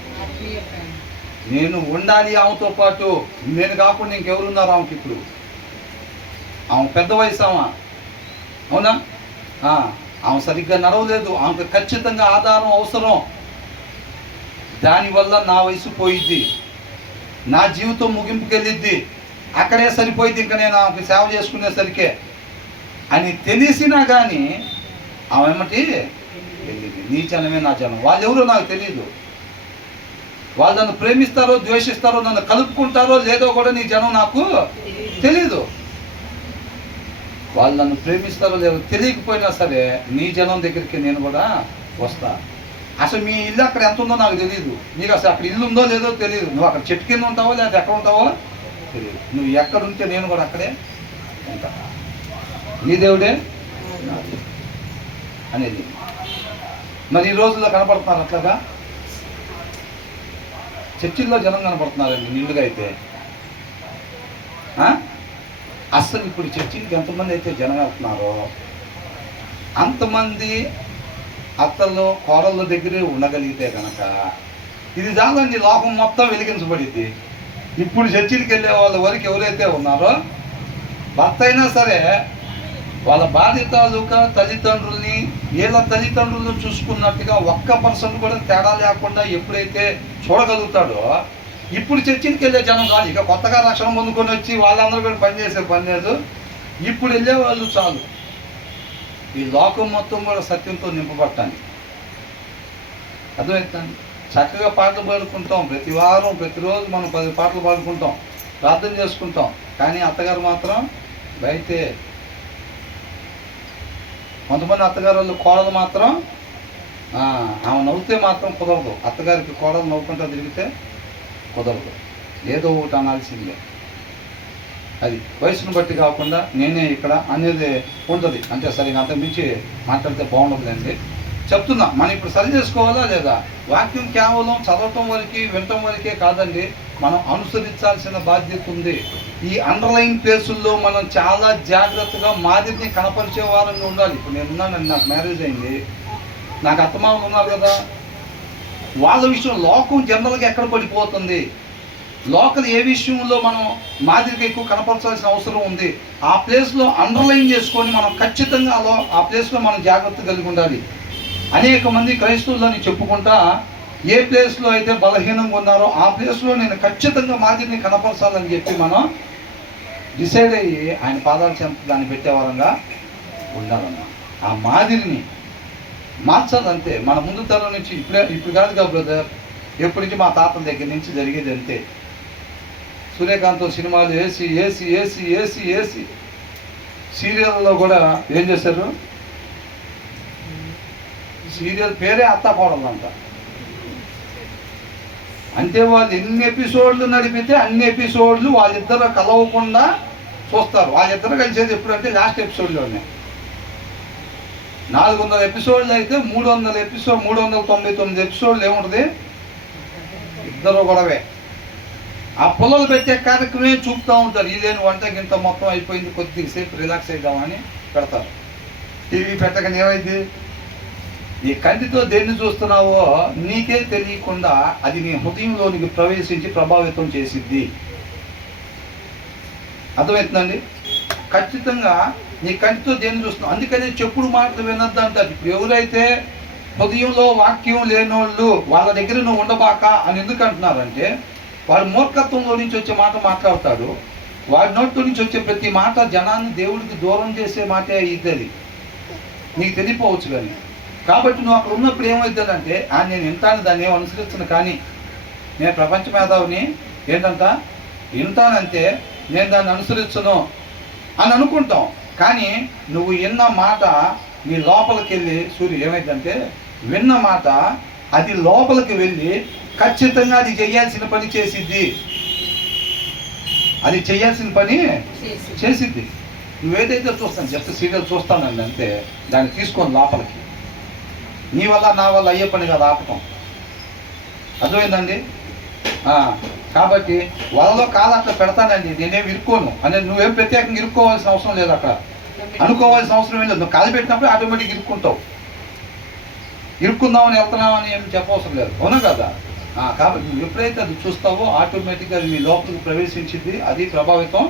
నేను ఉండాలి ఆమెతో పాటు, నేను కాకుండా ఇంకెవరున్నారు ఆమెకి ఇప్పుడు? ఆమె పెద్ద వయసు అవునా? ఆమె సరిగ్గా నడవలేదు, ఆమెకు ఖచ్చితంగా ఆధారం అవసరం. దానివల్ల నా వయసు పోయిద్ది, నా జీవితం ముగింపుకి వెళ్ళిద్ది, అక్కడే సరిపోయిద్ది, ఇంకా నేను ఆమెకు సేవ చేసుకునేసరికే అని తెలిసినా కానీ ఆమె ఏమిటి వెళ్ళింది. నీ జనమే నా జనం. వాళ్ళు ఎవరో నాకు తెలియదు. వాళ్ళు నన్ను ప్రేమిస్తారో ద్వేషిస్తారో, నన్ను కలుపుకుంటారో లేదో కూడా నీ జనం నాకు తెలీదు. వాళ్ళు నన్ను ప్రేమిస్తారో లేదో తెలియకపోయినా సరే నీ జనం దగ్గరికి నేను కూడా వస్తా. అసలు మీ ఇల్లు అక్కడ ఎంత ఉందో నాకు తెలియదు, నీకు అసలు అక్కడ ఇల్లు ఉందో లేదో తెలియదు. నువ్వు అక్కడ చెట్టు కింద ఉంటావో లేదా ఎక్కడ ఉంటావో తెలియదు. నువ్వు ఎక్కడ ఉంటే నేను కూడా అక్కడే ఉంటా. నీ దేవుడే అనేది. మరి ఈ రోజుల్లో కనపడుతున్నారు అట్లాగా, చర్చిల్లో జనం కనపడుతున్నారండి నిండుగా అయితే. అసలు ఇప్పుడు చర్చికి ఎంతమంది అయితే జనం వెళ్తున్నారో అంతమంది అత్తల్లో కోడళ్ళ దగ్గరే ఉండగలిగితే కనుక ఇది చాలండి, లోకం మొత్తం వెలిగించబడింది. ఇప్పుడు చర్చికి వెళ్ళే వాళ్ళ వరకు ఎవరైతే ఉన్నారో భర్త అయినా సరే వాళ్ళ భార్య తాలూకా తల్లిదండ్రుల్ని వీళ్ళ తల్లిదండ్రులను చూసుకున్నట్టుగా 1% కూడా తేడా లేకుండా ఎప్పుడైతే చూడగలుగుతాడో ఇప్పుడు చర్చికి వెళ్ళే జనం చాలు. ఇక కొత్తగా రక్షణ పొందుకొని వచ్చి వాళ్ళందరూ కూడా పని లేదు. ఇప్పుడు వెళ్ళే వాళ్ళు చాలు. ఈ లోకం మొత్తం కూడా సత్యంతో నింపబట్టాలి. అర్థమవుతుంది? చక్కగా పాటలు పాడుకుంటాం, ప్రతి వారం ప్రతిరోజు మనం 10 పాటలు పాడుకుంటాం, ప్రార్థన చేసుకుంటాం. కానీ అత్తగారు మాత్రం బయటే. కొంతమంది అత్తగారు వాళ్ళు కోడలు మాత్రం ఆమె నవ్వుతే మాత్రం కుదరదు. అత్తగారికి కోడలు నవ్వుకుంటా తిరిగితే కుదరదు, ఏదో ఒకటి అనాల్సిందే. అది వయసును బట్టి కాకుండా నేనే ఇక్కడ అనేది ఉంటుంది. అంటే సరిగా అంత మించి మాట్లాడితే బాగుండదులేండి. చెప్తున్నా, మనం ఇప్పుడు సరి చేసుకోవాలా లేదా? వాక్యం కేవలం చదవటం వరకు వినటం వరకే కాదండి, మనం అనుసరించాల్సిన బాధ్యత ఉంది. ఈ అండర్లైన్ ప్లేసుల్లో మనం చాలా జాగ్రత్తగా మాదిరిని కనపరిచే వారంగా ఉండాలి. ఇప్పుడు నేను ఉన్నానండి, నాకు మ్యారేజ్ అయింది, నాకు అత్తమామలు ఉన్నారు కదా, వాళ్ళ విషయం లోకం జనరల్గా ఎక్కడ పడిపోతుంది, లోకల్ ఏ విషయంలో మనం మాదిరిగా ఎక్కువ కనపరచాల్సిన అవసరం ఉంది, ఆ ప్లేస్లో అండర్లైన్ చేసుకొని మనం ఖచ్చితంగా ఆ ప్లేస్లో మనం జాగ్రత్త కలిగి ఉండాలి. అనేక మంది క్రైస్తవులని చెప్పుకుంటా ఏ ప్లేస్లో అయితే బలహీనంగా ఉన్నారో ఆ ప్లేస్లో నేను ఖచ్చితంగా మాదిరిని కనపరచాలని చెప్పి మనం డిసైడ్ అయ్యి ఆయన పాదాల చెంత దాన్ని పెట్టేవారంగా ఉండాలన్న. ఆ మాదిరిని మార్చాలంతే. మన ముందు తరం నుంచి ఇప్పుడు కాదుగా బ్రదర్, ఎప్పటి నుంచి మా తాతల దగ్గర నుంచి జరిగేది అంతే. సూర్యకాంతం సినిమాలు వేసి వేసి వేసి వేసి వేసి సీరియల్లో కూడా ఏం చేశారు, సీరియల్ పేరే అత్తా కోడలంట. అంటే వాళ్ళు ఎన్ని ఎపిసోడ్లు నడిపితే అన్ని ఎపిసోడ్లు వాళ్ళిద్దరు కలవకుండా చూస్తారు. వాళ్ళిద్దరు కలిసేది ఎప్పుడంటే లాస్ట్ ఎపిసోడ్లోనే. 400 ఎపిసోడ్లు అయితే 399 ఎపిసోడ్లు ఏముంటుంది, ఇద్దరు గొడవే. ఆ పొలాలు పెట్టే కార్యక్రమే చూపుతూ ఉంటారు. ఇదేని వంట గింత మొత్తం అయిపోయింది, కొద్దిసేపు రిలాక్స్ అయిద్దామని పెడతారు. టీవీ పెట్టగానే ఏమైంది, నీ కంటితో దేన్ని చూస్తున్నావో నీకే తెలియకుండా అది నీ హృదయంలోనికి ప్రవేశించి ప్రభావితం చేసిద్ది. అర్థమవుతుందండి? ఖచ్చితంగా నీ కంటితో దేన్ని చూస్తున్నావు. అందుకనే చెప్పుడు మాటలు వినొద్దు అంటారు. ఇప్పుడు ఎవరైతే హృదయంలో వాక్యం లేనోళ్ళు వాళ్ళ దగ్గర నువ్వు ఉండబాక అని ఎందుకు అంటున్నారంటే, వాడు మూర్ఖత్వంలో నుంచి వచ్చే మాట మాట్లాడతాడు. వాడి నోట్లో నుంచి వచ్చే ప్రతి మాట జనాన్ని దేవుడికి దూరం చేసే మాటే ఇది. అది నీకు తెలియపోవచ్చు. కానీ కాబట్టి నువ్వు అక్కడ ఉన్నప్పుడు ఏమవుతుందంటే నేను వింటాను, దాన్ని ఏం అనుసరిస్తాను, కానీ నేను ప్రపంచ మేధావిని ఏంటంట వింటానంటే నేను దాన్ని అనుసరించను అని అనుకుంటాం. కానీ నువ్వు విన్న మాట నీ లోపలికి వెళ్ళి ఏమైందంటే విన్న మాట అది లోపలికి వెళ్ళి ఖచ్చితంగా అది చేయాల్సిన పని చేసిద్ది. అది చేయాల్సిన పని చేసిద్ది. నువ్వేదైతే చూస్తాను జస్ట్ సీరియల్ చూస్తానండి అంతే, దాన్ని తీసుకొని లోపలికి. నీ వల్ల నా వల్ల అయ్యే పని కదా ఆపటం. అర్థమైందండి? కాబట్టి వలలో కాదు అట్లా పెడతానండి, నేనేం ఇరుక్కోను అని నువ్వేం ప్రత్యేకంగా ఇరుక్కోవాల్సిన అవసరం లేదు. అక్కడ అనుకోవాల్సిన అవసరం ఏం లేదు. నువ్వు కాలు పెట్టినప్పుడు ఆటోమేటిక్ ఇరుక్కుంటావు. ఇరుక్కుందామని వెళ్తున్నామని ఏం చెప్పవసరం లేదు. అవునా కదా? కాబట్టి నువ్వు ఎప్పుడైతే అది చూస్తావో ఆటోమేటిక్గా అది మీ లోపలికి ప్రవేశించింది, అది ప్రభావితం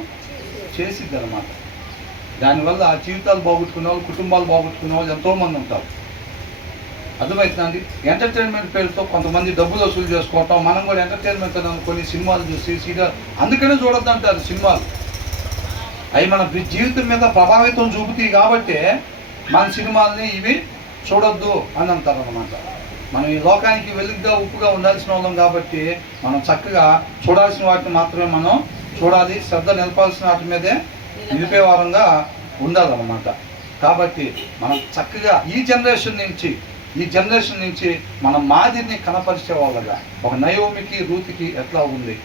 చేసిద్ది అన్నమాట. దానివల్ల ఆ జీవితాలు బాగొట్టుకునే వాళ్ళు, కుటుంబాలు బాగొట్టుకునే వాళ్ళు ఎంతోమంది ఉంటారు. అర్థమవుతుందండి? ఎంటర్టైన్మెంట్ పేరుతో కొంతమంది డబ్బులు వసూలు చేసుకోవటం, మనం కూడా ఎంటర్టైన్మెంట్ కొన్ని సినిమాలు చూసి సీరియల్ అందుకనే చూడొద్దు అంటారు సినిమాలు. అవి మన జీవితం మీద ప్రభావితం చూపుతాయి కాబట్టి మన సినిమాలని ఇవి చూడొద్దు అని అంటారు అన్నమాట. మనం ఈ లోకానికి వెలుగుగా ఉప్పుగా ఉండాల్సిన వాళ్ళం కాబట్టి మనం చక్కగా చూడాల్సిన వాటిని మాత్రమే మనం చూడాలి, శ్రద్ధ నిలపాల్సిన వాటి మీదే నిలిపేవారంగా ఉండాలన్నమాట. కాబట్టి మనం చక్కగా ఈ జనరేషన్ నుంచి మన మాదిరిని కనపరిచే వాళ్ళగా, ఒక నయోమికి రూతుకి ఎట్లా ఉంది,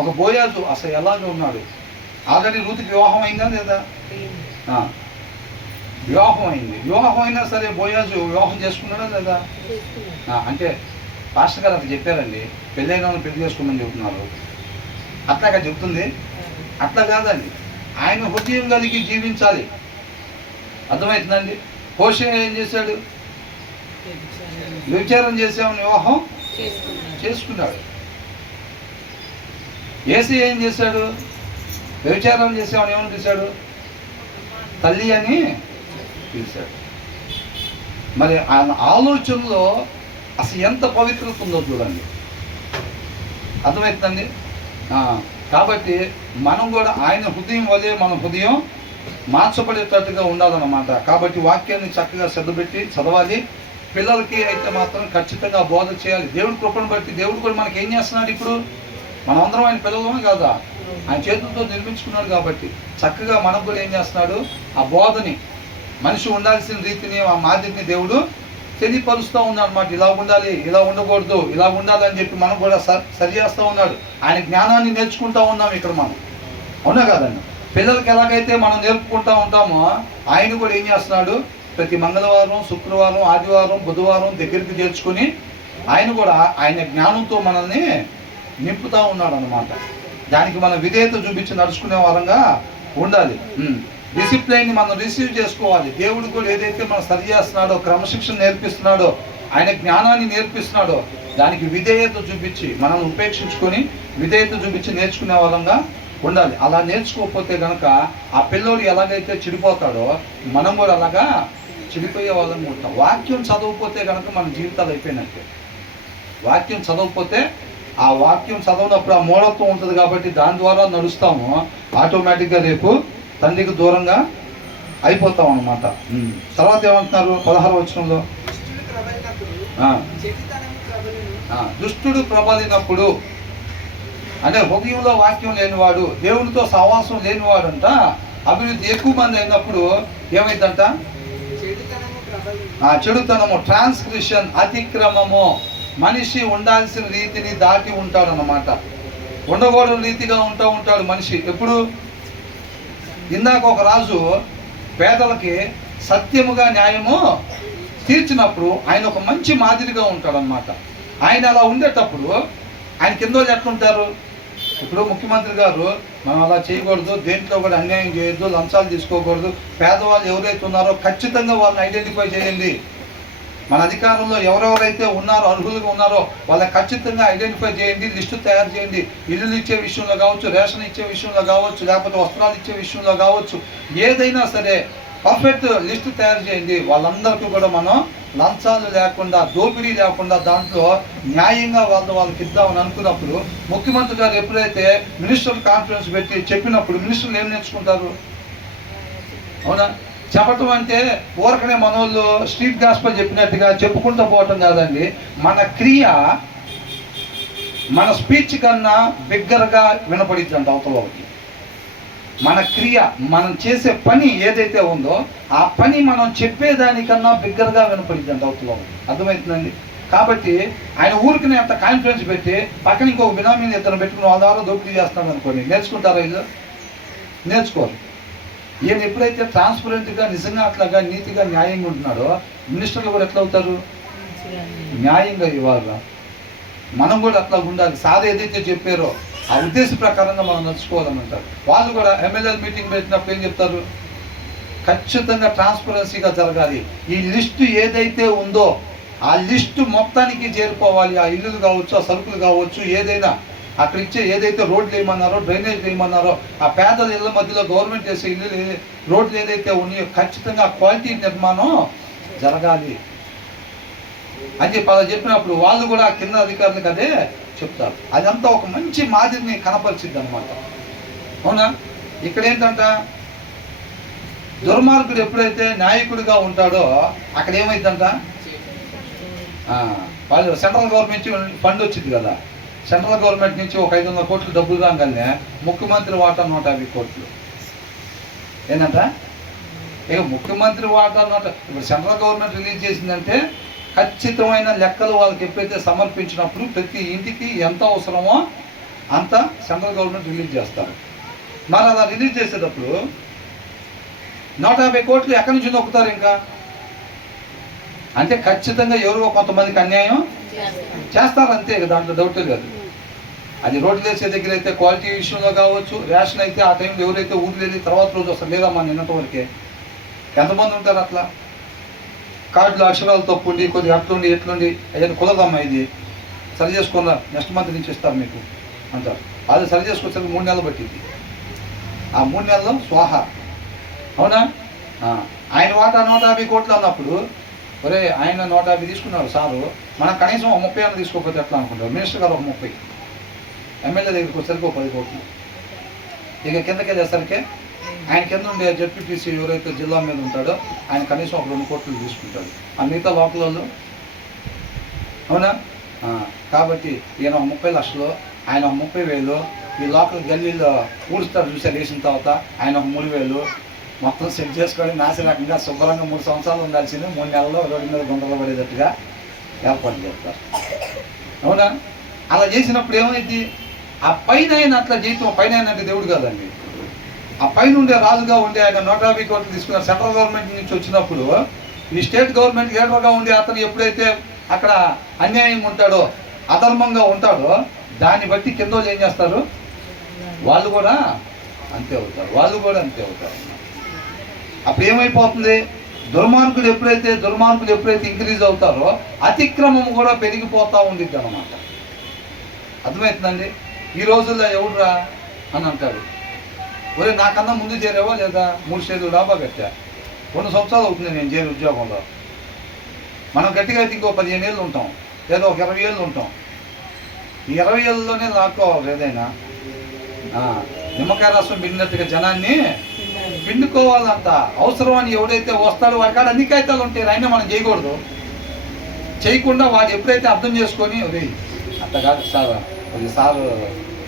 ఒక బోయాజు అసలు ఎలాగ ఉన్నాడు. ఆల్రెడీ రూతుకి వివాహం అయిందా లేదా? వివాహం అయింది. వివాహం అయినా సరే బోయాజు వివాహం చేసుకున్నాడా లేదా? అంటే పాస్టర్ గారు అట్లా చెప్పారండి, పెళ్ళైన వాళ్ళని పెళ్లి చేసుకోమని చెబుతున్నారు. అట్లాగా చెబుతుంది? అట్లా కాదండి, ఆయన హృదయం కలిగి జీవించాలి. అర్థమవుతుందండి? హోషే ఏం చేశాడు? వ్యభిచారం చేసామని వివాహం చేసుకున్నాడు. ఏసీ ఏం చేశాడు? వ్యభిచారం చేసామని ఏమని పిలిచాడు? తల్లి అని పిలిచాడు. మరి ఆయన ఆలోచనలో అసలు ఎంత పవిత్రత ఉందో చూడండి. అర్థమవుతుందండి? కాబట్టి మనం కూడా ఆయన హృదయం వల్లే మన హృదయం మార్చబడేటట్టుగా ఉండాలన్నమాట. కాబట్టి వాక్యాన్ని చక్కగా శ్రద్ధపెట్టి చదవాలి. పిల్లలకి అయితే మాత్రం ఖచ్చితంగా బోధ చేయాలి. దేవుడి కృపను బట్టి దేవుడు కూడా మనకి ఏం చేస్తున్నాడు? ఇప్పుడు మనం అందరం ఆయన పిల్లలమే కాదా, ఆయన చేతులతో నిర్మించుకున్నాడు. కాబట్టి చక్కగా మనకు కూడా ఏం చేస్తున్నాడు? ఆ బోధని, మనిషి ఉండాల్సిన రీతిని, ఆ మాదిరిని దేవుడు తెలియపరుస్తూ ఉన్నాడు అన్నమాట. ఇలా ఉండాలి, ఇలా ఉండకూడదు, ఇలా ఉండాలని చెప్పి మనం కూడా సరి చేస్తూ ఉన్నాడు. ఆయన జ్ఞానాన్ని నేర్చుకుంటూ ఉన్నాం ఇక్కడ మనం. అవునా కాదండి? పిల్లలకి ఎలాగైతే మనం నేర్పుకుంటూ ఉంటామో ఆయన కూడా ఏం చేస్తున్నాడు? ప్రతి మంగళవారం, శుక్రవారం, ఆదివారం, బుధవారం దగ్గరికి చేర్చుకొని ఆయన కూడా ఆయన జ్ఞానంతో మనల్ని నింపుతూ ఉన్నాడు అన్నమాట. దానికి మనం విధేయత చూపించి నడుచుకునే వారంగా ఉండాలి. డిసిప్లైన్ని మనం రిసీవ్ చేసుకోవాలి. దేవుడు కూడా ఏదైతే మనం సరి చేస్తున్నాడో, క్రమశిక్షణ నేర్పిస్తున్నాడో, ఆయన జ్ఞానాన్ని నేర్పిస్తున్నాడో దానికి విధేయత చూపించి మనం ఉపేక్షించుకొని విధేయత చూపించి నేర్చుకునే వాళ్ళంగా ఉండాలి. అలా నేర్చుకోకపోతే కనుక ఆ పిల్లోడు ఎలాగైతే చెడిపోతాడో మనం కూడా అలాగా చెడిపోయే వాళ్ళని ఉంటాం. వాక్యం చదవకపోతే కనుక మన జీవితాలు అయిపోయినట్టే. వాక్యం చదవకపోతే ఆ వాక్యం చదవనప్పుడు ఆ మూఢత్వం ఉంటుంది కాబట్టి దాని ద్వారా నడుస్తాము. ఆటోమేటిక్గా రేపు తండ్రికి దూరంగా అయిపోతాం అన్నమాట. తర్వాత ఏమంటున్నారు 16వ వచనంలో? దుష్టుడు ప్రబలినప్పుడు అంటే హృదయంలో వాక్యం లేనివాడు, దేవునితో సహవాసం లేనివాడు అంట అభివృద్ధి ఎక్కువ మంది అయినప్పుడు ఏమైందంట? చెడుతనము, ట్రాన్స్గ్రెషన్, అతిక్రమము. మనిషి ఉండాల్సిన రీతిని దాటి ఉంటాడు అన్నమాట. ఉండకూడని రీతిగా ఉంటాడు మనిషి. ఎప్పుడు? ఇందాక ఒక రాజు పేదలకి సత్యముగా న్యాయము తీర్చినప్పుడు ఆయన ఒక మంచి మాదిరిగా ఉంటాడు అన్నమాట. ఆయన అలా ఉండేటప్పుడు ఆయన కింద వాళ్ళు ఎట్లుంటారు? ఇప్పుడు ముఖ్యమంత్రి గారు మనం అలా చేయకూడదు, దేంట్లో కూడా అన్యాయం చేయొద్దు, లంచాలు తీసుకోకూడదు, పేదవాళ్ళు ఎవరైతే ఉన్నారో ఖచ్చితంగా వాళ్ళని ఐడెంటిఫై చేయండి. మన అధికారంలో ఎవరెవరైతే ఉన్నారో, అర్హులుగా ఉన్నారో వాళ్ళని ఖచ్చితంగా ఐడెంటిఫై చేయండి, లిస్టు తయారు చేయండి. ఇల్లులు ఇచ్చే విషయంలో కావచ్చు, రేషన్ ఇచ్చే విషయంలో కావచ్చు, లేకపోతే వస్త్రాలు ఇచ్చే విషయంలో కావచ్చు, ఏదైనా సరే పర్ఫెక్ట్ లిస్టు తయారు చేయండి. వాళ్ళందరికీ కూడా మనం లంచాలు లేకుండా, దోపిడీ లేకుండా దాంట్లో న్యాయంగా వాళ్ళకి ఇద్దామని అనుకున్నప్పుడు ముఖ్యమంత్రి గారు ఎప్పుడైతే మినిస్టర్ కాన్ఫరెన్స్ పెట్టి చెప్పినప్పుడు మినిస్టర్లు ఏం నేర్చుకుంటారు? అవునా? చెప్పటం అంటే ఊరకనే మనోళ్ళు స్ట్రీట్ గాస్పల్ చెప్పినట్టుగా చెప్పుకుంటూ పోవటం కాదండి. మన క్రియ మన స్పీచ్ కన్నా బిగ్గరగా వినపడిద్దంట అవతలకి. మన క్రియ, మనం చేసే పని ఏదైతే ఉందో ఆ పని మనం చెప్పేదానికన్నా బిగ్గరగా వినపడిద్దంట అవతలకి. అర్థమవుతుందండి? కాబట్టి ఆయన ఊరికి అంత కాన్ఫిడెన్స్ పెట్టి పక్కన ఇంకొక బినామీని ఇద్దరు పెట్టుకుని వాళ్ళ ద్వారా దోపిడీ చేస్తాను అనుకోండి, నేర్చుకుంటారా వీళ్ళు? నేర్చుకోరు. ఈయన ఎప్పుడైతే ట్రాన్స్పరెంట్గా నిజంగా అట్లాగా నీతిగా న్యాయంగా ఉంటున్నాడో మినిస్టర్లు కూడా ఎట్లా అవుతారు? న్యాయంగా ఇవ్వాలి. మనం కూడా అట్లా ఉండాలి. సార్ ఏదైతే చెప్పారో ఆ ఉద్దేశ ప్రకారంగా మనం నడుచుకోవాలని అంటారు. వాళ్ళు కూడా ఎమ్మెల్యేల మీటింగ్ పెట్టినప్పుడు ఏం చెప్తారు? ఖచ్చితంగా ట్రాన్స్పరెన్సీగా జరగాలి. ఈ లిస్టు ఏదైతే ఉందో ఆ లిస్టు మొత్తానికి చేరుకోవాలి. ఆ ఇల్లులు కావచ్చు, ఆ సరుకులు కావచ్చు, ఏదైనా అక్కడ ఇచ్చే ఏదైతే రోడ్లు వేయమన్నారో, డ్రైనేజ్ వేయమన్నారో, ఆ పేదల ఇళ్ళ మధ్యలో గవర్నమెంట్ చేసే ఇల్లు రోడ్లు ఏదైతే ఉన్నాయో ఖచ్చితంగా క్వాలిటీ నిర్మాణం జరగాలి అని చెప్పి అలా చెప్పినప్పుడు వాళ్ళు కూడా కింద అధికారులకు అదే చెప్తారు. అదంతా ఒక మంచి మాదిరిని కనపరిచిద్ది అనమాట. అవునా? ఇక్కడ ఏంటంట, దుర్మార్గుడు ఎప్పుడైతే నాయకుడిగా ఉంటాడో అక్కడ ఏమైందంట, వాళ్ళు సెంట్రల్ గవర్నమెంట్ నుంచి ఫండ్ వచ్చింది కదా, సెంట్రల్ గవర్నమెంట్ నుంచి ఒక 500 కోట్లు డబ్బులు రాగానే ముఖ్యమంత్రి వాటా 150 కోట్లు. ఏంటంట, ఇక ముఖ్యమంత్రి వాటా ఇప్పుడు సెంట్రల్ గవర్నమెంట్ రిలీజ్ చేసిందంటే ఖచ్చితమైన లెక్కలు వాళ్ళకి ఎప్పుడైతే సమర్పించినప్పుడు ప్రతి ఇంటికి ఎంత అవసరమో అంత సెంట్రల్ గవర్నమెంట్ రిలీజ్ చేస్తారు. మరి అలా రిలీజ్ చేసేటప్పుడు 150 కోట్లు ఎక్కడి నుంచి నొక్కుతారు ఇంకా? అంటే ఖచ్చితంగా ఎవరో కొంతమందికి అన్యాయం చేస్తారు, అంతే. దాంట్లో డౌటే లేదు. అది రోడ్లు వేసే దగ్గర అయితే క్వాలిటీ విషయంలో కావచ్చు, రేషన్ అయితే ఆ టైంలో ఎవరైతే ఊరు వెళ్ళి తర్వాత రోజు వస్తారు లేదమ్మా నిన్నటి వరకే. ఎంతమంది ఉంటారు అట్లా? కార్డులో అక్షరాలు తప్పుండి కొద్దిగా అట్లుండి ఎట్లుండి ఏదైనా కుదరదమ్మా, ఇది సరి చేసుకున్నా నెక్స్ట్ మంత్ నుంచి ఇస్తారు మీకు అంటారు. అది సరి చేసుకొచ్చేందుకు 3 నెలలు పట్టింది. ఆ 3 నెలల్లో స్వాహ. అవునా? ఆయన వాటా 150 కోట్లు అన్నప్పుడు ఒరే ఆయన 150 తీసుకున్నారు సారు, మనం కనీసం 30 అన్న తీసుకోకపోతే ఎట్లా అనుకుంటారు? మినిస్టర్ గారు ఒక 30, ఎమ్మెల్యే దగ్గరికి వచ్చేసరికి 10 కోట్లు. ఇక కిందకి వెళ్ళేసరికి ఆయన కింద ఉండే జడ్పీటీసీ ఎవరైతే జిల్లా మీద ఉంటాడో ఆయన కనీసం ఒక 2 కోట్లు తీసుకుంటాడు. ఆ మిగతా లోకల్ వాళ్ళు. అవునా? కాబట్టి ఈయన ఒక 30 లక్షలు, ఆయన ఒక 30,000, ఈ లోకల్ గల్లీలో ఊడుస్తారు చూసారు వేసిన తర్వాత ఆయన ఒక 3,000 మొత్తం సెట్ చేసుకొని నాశనకంగా శుభ్రంగా 3 సంవత్సరాలు ఉండాల్సింది 3 నెలల్లో రోడ్డు మీద గుంటలు పడేటట్టుగా ఏర్పాటు చేస్తారు. అవునా? అలా చేసినప్పుడు ఏమైంది? ఆ పైన ఆయన అట్లా చేయటం, పైన అంటే దేవుడు కాదండి, ఆ పైన ఉండే రాజుగా ఉండే ఆయన 150 కోట్లు తీసుకున్నారు. సెంట్రల్ గవర్నమెంట్ నుంచి వచ్చినప్పుడు ఈ స్టేట్ గవర్నమెంట్ లీడర్గా ఉండే అతను ఎప్పుడైతే అక్కడ అన్యాయంగా ఉంటాడో, అధర్మంగా ఉంటాడో, దాన్ని బట్టి కింద వాళ్ళు ఏం చేస్తారు? వాళ్ళు కూడా అంతే అవుతారు. వాళ్ళు కూడా అంతే అవుతారు. అప్పుడు ఏమైపోతుంది? దుర్మార్గులు ఎప్పుడైతే ఇంక్రీజ్ అవుతారో అతిక్రమం కూడా పెరిగిపోతూ ఉండిద్ది అన్నమాట. అర్థమవుతుందండి? ఈ రోజుల్లో ఎవడురా అని అంటారు, ఒరే నాకన్నా ముందు చేరావా లేదా? 3 స్టేజ్లు డాబా కట్టా, 2 సంవత్సరాలు అవుతుంది నేను చేరి ఉద్యోగంలో. మనం గట్టిగా అయితే ఇంకో 15 ఏళ్ళు ఉంటాం, లేదా ఒక 20 ఏళ్ళు ఉంటాం. ఈ 20 ఏళ్ళలోనే లాక్కోవాలి ఏదైనా. నిమ్మకాయ రసం పిండినట్టుగా జనాన్ని పిండుకోవాలంట. అవసరం అని ఎవడైతే వస్తాడో వాడి కాడ అన్ని కాగితాలు ఉంటాయి, అయినా మనం చేయకూడదు. చేయకుండా వాడు ఎప్పుడైతే అర్థం చేసుకొని ఒరే అట్లా కాదు సార్, కొద్ది సార్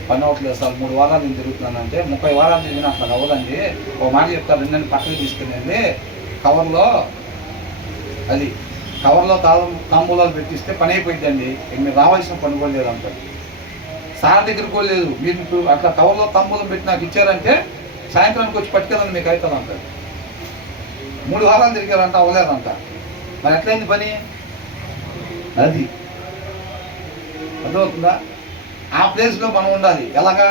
పని అవ్వట్లేదు సార్, 3 వారాలు నేను తిరుగుతున్నానంటే 30 వారాలు తిరిగిన అట్లా అవ్వదండి. ఒక మాట చెప్తారు, 2 పక్కన తీసుకునేది కవర్లో, అది కవర్లో తాంబూలాలు పెట్టిస్తే పని అయిపోయిందండి, ఇక మీరు రావాల్సిన పని కూడా లేదు అంటారు. సార్ దగ్గరికి కూడా లేదు, మీరు అట్లా కవర్లో తాంబూలం పెట్టి నాకు ఇచ్చారంటే సాయంత్రానికి వచ్చి పట్టుకెళ్ళండి మీకు అవుతుంది అంటారు. 3 వారాలు తిరిగారంట, అవ్వలేదంట. మరి ఎట్లయింది పని? అది అర్థమవుతుందా? ఆ ప్లేస్లో మనం ఉండాలి. ఎలాగా?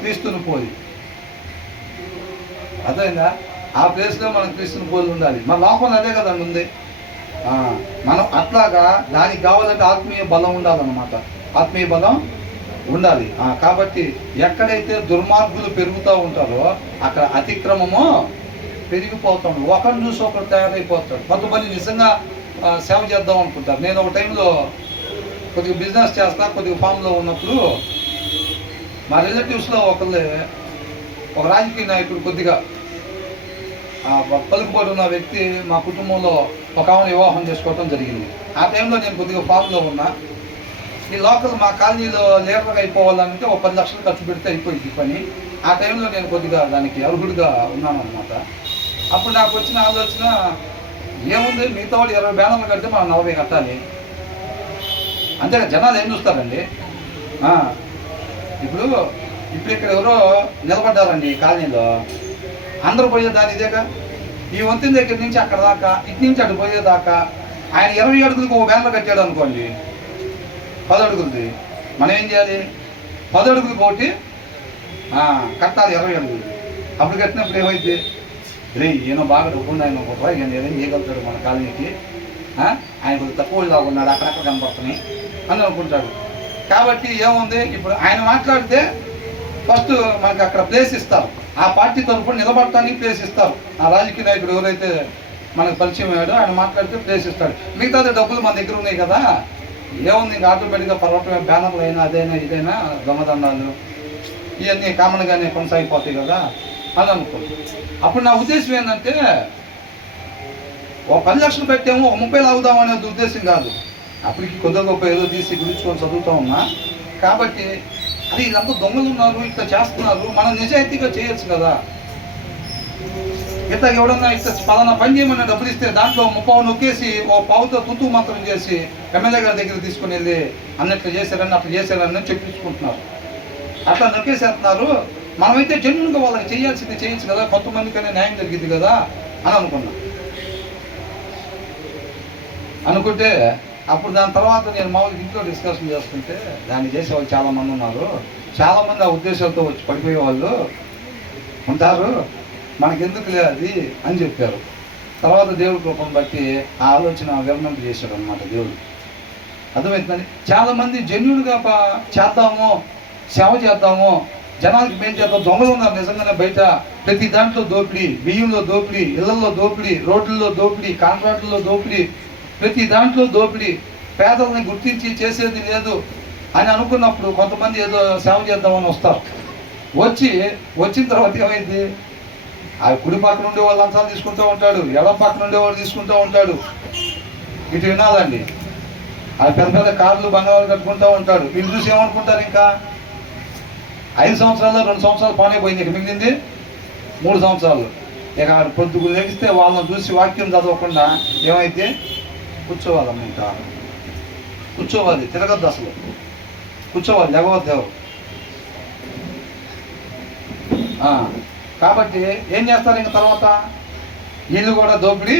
క్రీస్తుని పోలి. అర్థమైందా? ఆ ప్లేస్లో మనం క్రీస్తుని పోలి ఉండాలి. మన లోపల అదే కదండి ఉంది. మనం అట్లాగా దానికి కావాలంటే ఆత్మీయ బలం ఉండాలన్నమాట. ఆత్మీయ బలం ఉండాలి. కాబట్టి ఎక్కడైతే దుర్మార్గులు పెరుగుతూ ఉంటారో అక్కడ అతిక్రమము పెరిగిపోతాడు. ఒకరిని చూసి ఒకరు తయారైపోతాడు. కొంతమంది నిజంగా సేవ చేద్దాం అనుకుంటారు. నేను ఒక టైంలో కొద్దిగా బిజినెస్ చేస్తా, కొద్దిగా ఫామ్లో ఉన్నప్పుడు మా రిలేటివ్స్లో ఒక రాజకీయ నాయకుడు కొద్దిగా పలుకుబడి ఉన్న వ్యక్తి మా కుటుంబంలో ఒక ఆమెను వివాహం చేసుకోవడం జరిగింది. ఆ టైంలో నేను కొద్దిగా ఫామ్లో ఉన్నా. ఈ లోకల్ మా కాలనీలో లీడర్గా అయిపోవాలంటే ఒక 10 లక్షలు ఖర్చు పెడితే అయిపోయింది పని. ఆ టైంలో నేను కొద్దిగా దానికి అర్హుడిగా ఉన్నాను అనమాట. అప్పుడు నాకు వచ్చిన ఆలోచన ఏముంది, మిగతా వాళ్ళు 20 బ్యానర్లు కడితే మనం 40 కట్టాలి. అంతేగా, జనాలు ఏం చూస్తారండి. ఇప్పుడు ఇక్కడ ఎవరో నిలబడ్డారండి ఈ కాలనీలో, అందరూ పోయేదాన్ని ఇదేగా. ఈ వంతెన దగ్గర నుంచి అక్కడ దాకా, ఇటు నుంచి అటు పోయేదాకా ఆయన 20 అడుగులకు ఒక బ్యానర్ కట్టాడు అనుకోండి, 10 అడుగులది. మనం ఏం చేయాలి? 10 అడుగులకు ఒకటి కట్టాలి, 20 అడుగులు. అప్పుడు కట్టినప్పుడు ఏమైంది, రే ఈయన బాగా డబ్బుంది, ఆయన ఒక రూపాయి ఏం చేయగలుగుతాడు మన కాలనీకి, ఆయన కొద్దిగా తక్కువ లాగా ఉన్నాడు, అక్కడక్కడ కనపడుతున్నాయి అని అనుకుంటాడు. కాబట్టి ఏముంది, ఇప్పుడు ఆయన మాట్లాడితే ఫస్ట్ మనకు అక్కడ ప్లేస్ ఇస్తారు, ఆ పార్టీ తరఫున నిలబడటానికి ప్లేస్ ఇస్తారు. ఆ రాజకీయ నాయకుడు ఎవరైతే మనకు పరిచయం అయ్యాడో ఆయన మాట్లాడితే ప్లేస్ ఇస్తాడు. మిగతాది డబ్బులు మన దగ్గర ఉన్నాయి కదా, ఏముంది ఇంకా ఆటోమేటిక్గా పర్వటమే, బ్యానర్లు అయినా అదైనా ఇదైనా దొంగదండాలు ఇవన్నీ కామన్గానే కొనసాగిపోతాయి కదా అని అనుకుంటాం. అప్పుడు నా ఉద్దేశం ఏంటంటే, ఒక 10 లక్షలు పెట్టాము, ఒక 30 లాగుదాం అనేది ఉద్దేశం కాదు. అప్పటికి కొద్దిగా గొప్ప ఏదో తీసి గురించుకొని చదువుతూ ఉన్నా కాబట్టి, అది ఇదంతా దొంగలు ఉన్నారు, ఇట్లా చేస్తున్నారు, మనం నిజాయితీగా చేయొచ్చు కదా. ఇట్లా ఎవడన్నా ఇట్లా పలానా పని చేయమని డబ్బులు ఇస్తే దాంట్లో 30 నొక్కేసి ఓ పావుతో తుతు మంత్రం చేసి ఎమ్మెల్యే గారి దగ్గర తీసుకుని వెళ్ళి అన్నట్లు చేశారని అట్లా చేశారని చెప్పించుకుంటున్నారు. అట్లా నొక్కేసేస్తున్నారు. మనమైతే జెన్యున్గా వాళ్ళకి చేయాల్సింది చేయొచ్చు కదా, కొంతమందికైనా న్యాయం జరిగింది కదా అని అనుకుంటే అప్పుడు దాని తర్వాత నేను మామూలుగా ఇంట్లో డిస్కషన్ చేసుకుంటే దాన్ని చేసేవాళ్ళు చాలామంది ఉన్నారు. చాలామంది ఆ ఉద్దేశాలతో వచ్చి పడిపోయే వాళ్ళు ఉంటారు, మనకెందుకులే అది అని చెప్పారు. తర్వాత దేవుడి కృపను బట్టి ఆ ఆలోచన వివరణ చేశాడు అనమాట దేవుడు. అర్థమవుతుందండి. చాలామంది జెన్యున్గా చేద్దాము, సేవ చేద్దాము, జనాలకి మేం చేద్దాం. దొంగలు ఉన్నారు నిజంగానే బయట. ప్రతి దాంట్లో దోపిడీ, బియ్యంలో దోపిడీ, ఇళ్లలో దోపిడీ, రోడ్లలో దోపిడీ, కాంట్రాక్టుల్లో దోపిడీ, ప్రతి దాంట్లో దోపిడీ. పేదల్ని గుర్తించి చేసేది లేదు అని అనుకున్నప్పుడు కొంతమంది ఏదో సేవ చేద్దామని వస్తారు. వచ్చిన తర్వాత ఏమైంది, ఆ కుడి పక్కన ఉండే వాళ్ళు లంచాలు తీసుకుంటూ ఉంటాడు, ఎడం పక్కన ఉండేవాడు తీసుకుంటూ ఉంటాడు. ఇటు వినాలండి, ఆ పెద్ద పెద్ద కార్లు బంగాళాలు కట్టుకుంటూ ఉంటాడు. వీళ్ళు చూసి ఏమనుకుంటారు, ఇంకా 5 సంవత్సరాల్లో 2 సంవత్సరాలు పానే పోయింది, ఇక మిగిలింది 3 సంవత్సరాలు. ఇక పొద్దుకు లెగిస్తే వాళ్ళని చూసి వాక్యం చదవకుండా ఏమైతే కూర్చోవాలమ్మ, ఇంకా కూర్చోవాలి, తిరగద్దు అసలు, కూర్చోవాలి, లేవద్దు. కాబట్టి ఏం చేస్తారు, ఇంక తర్వాత వీళ్ళు కూడా దోపిడీ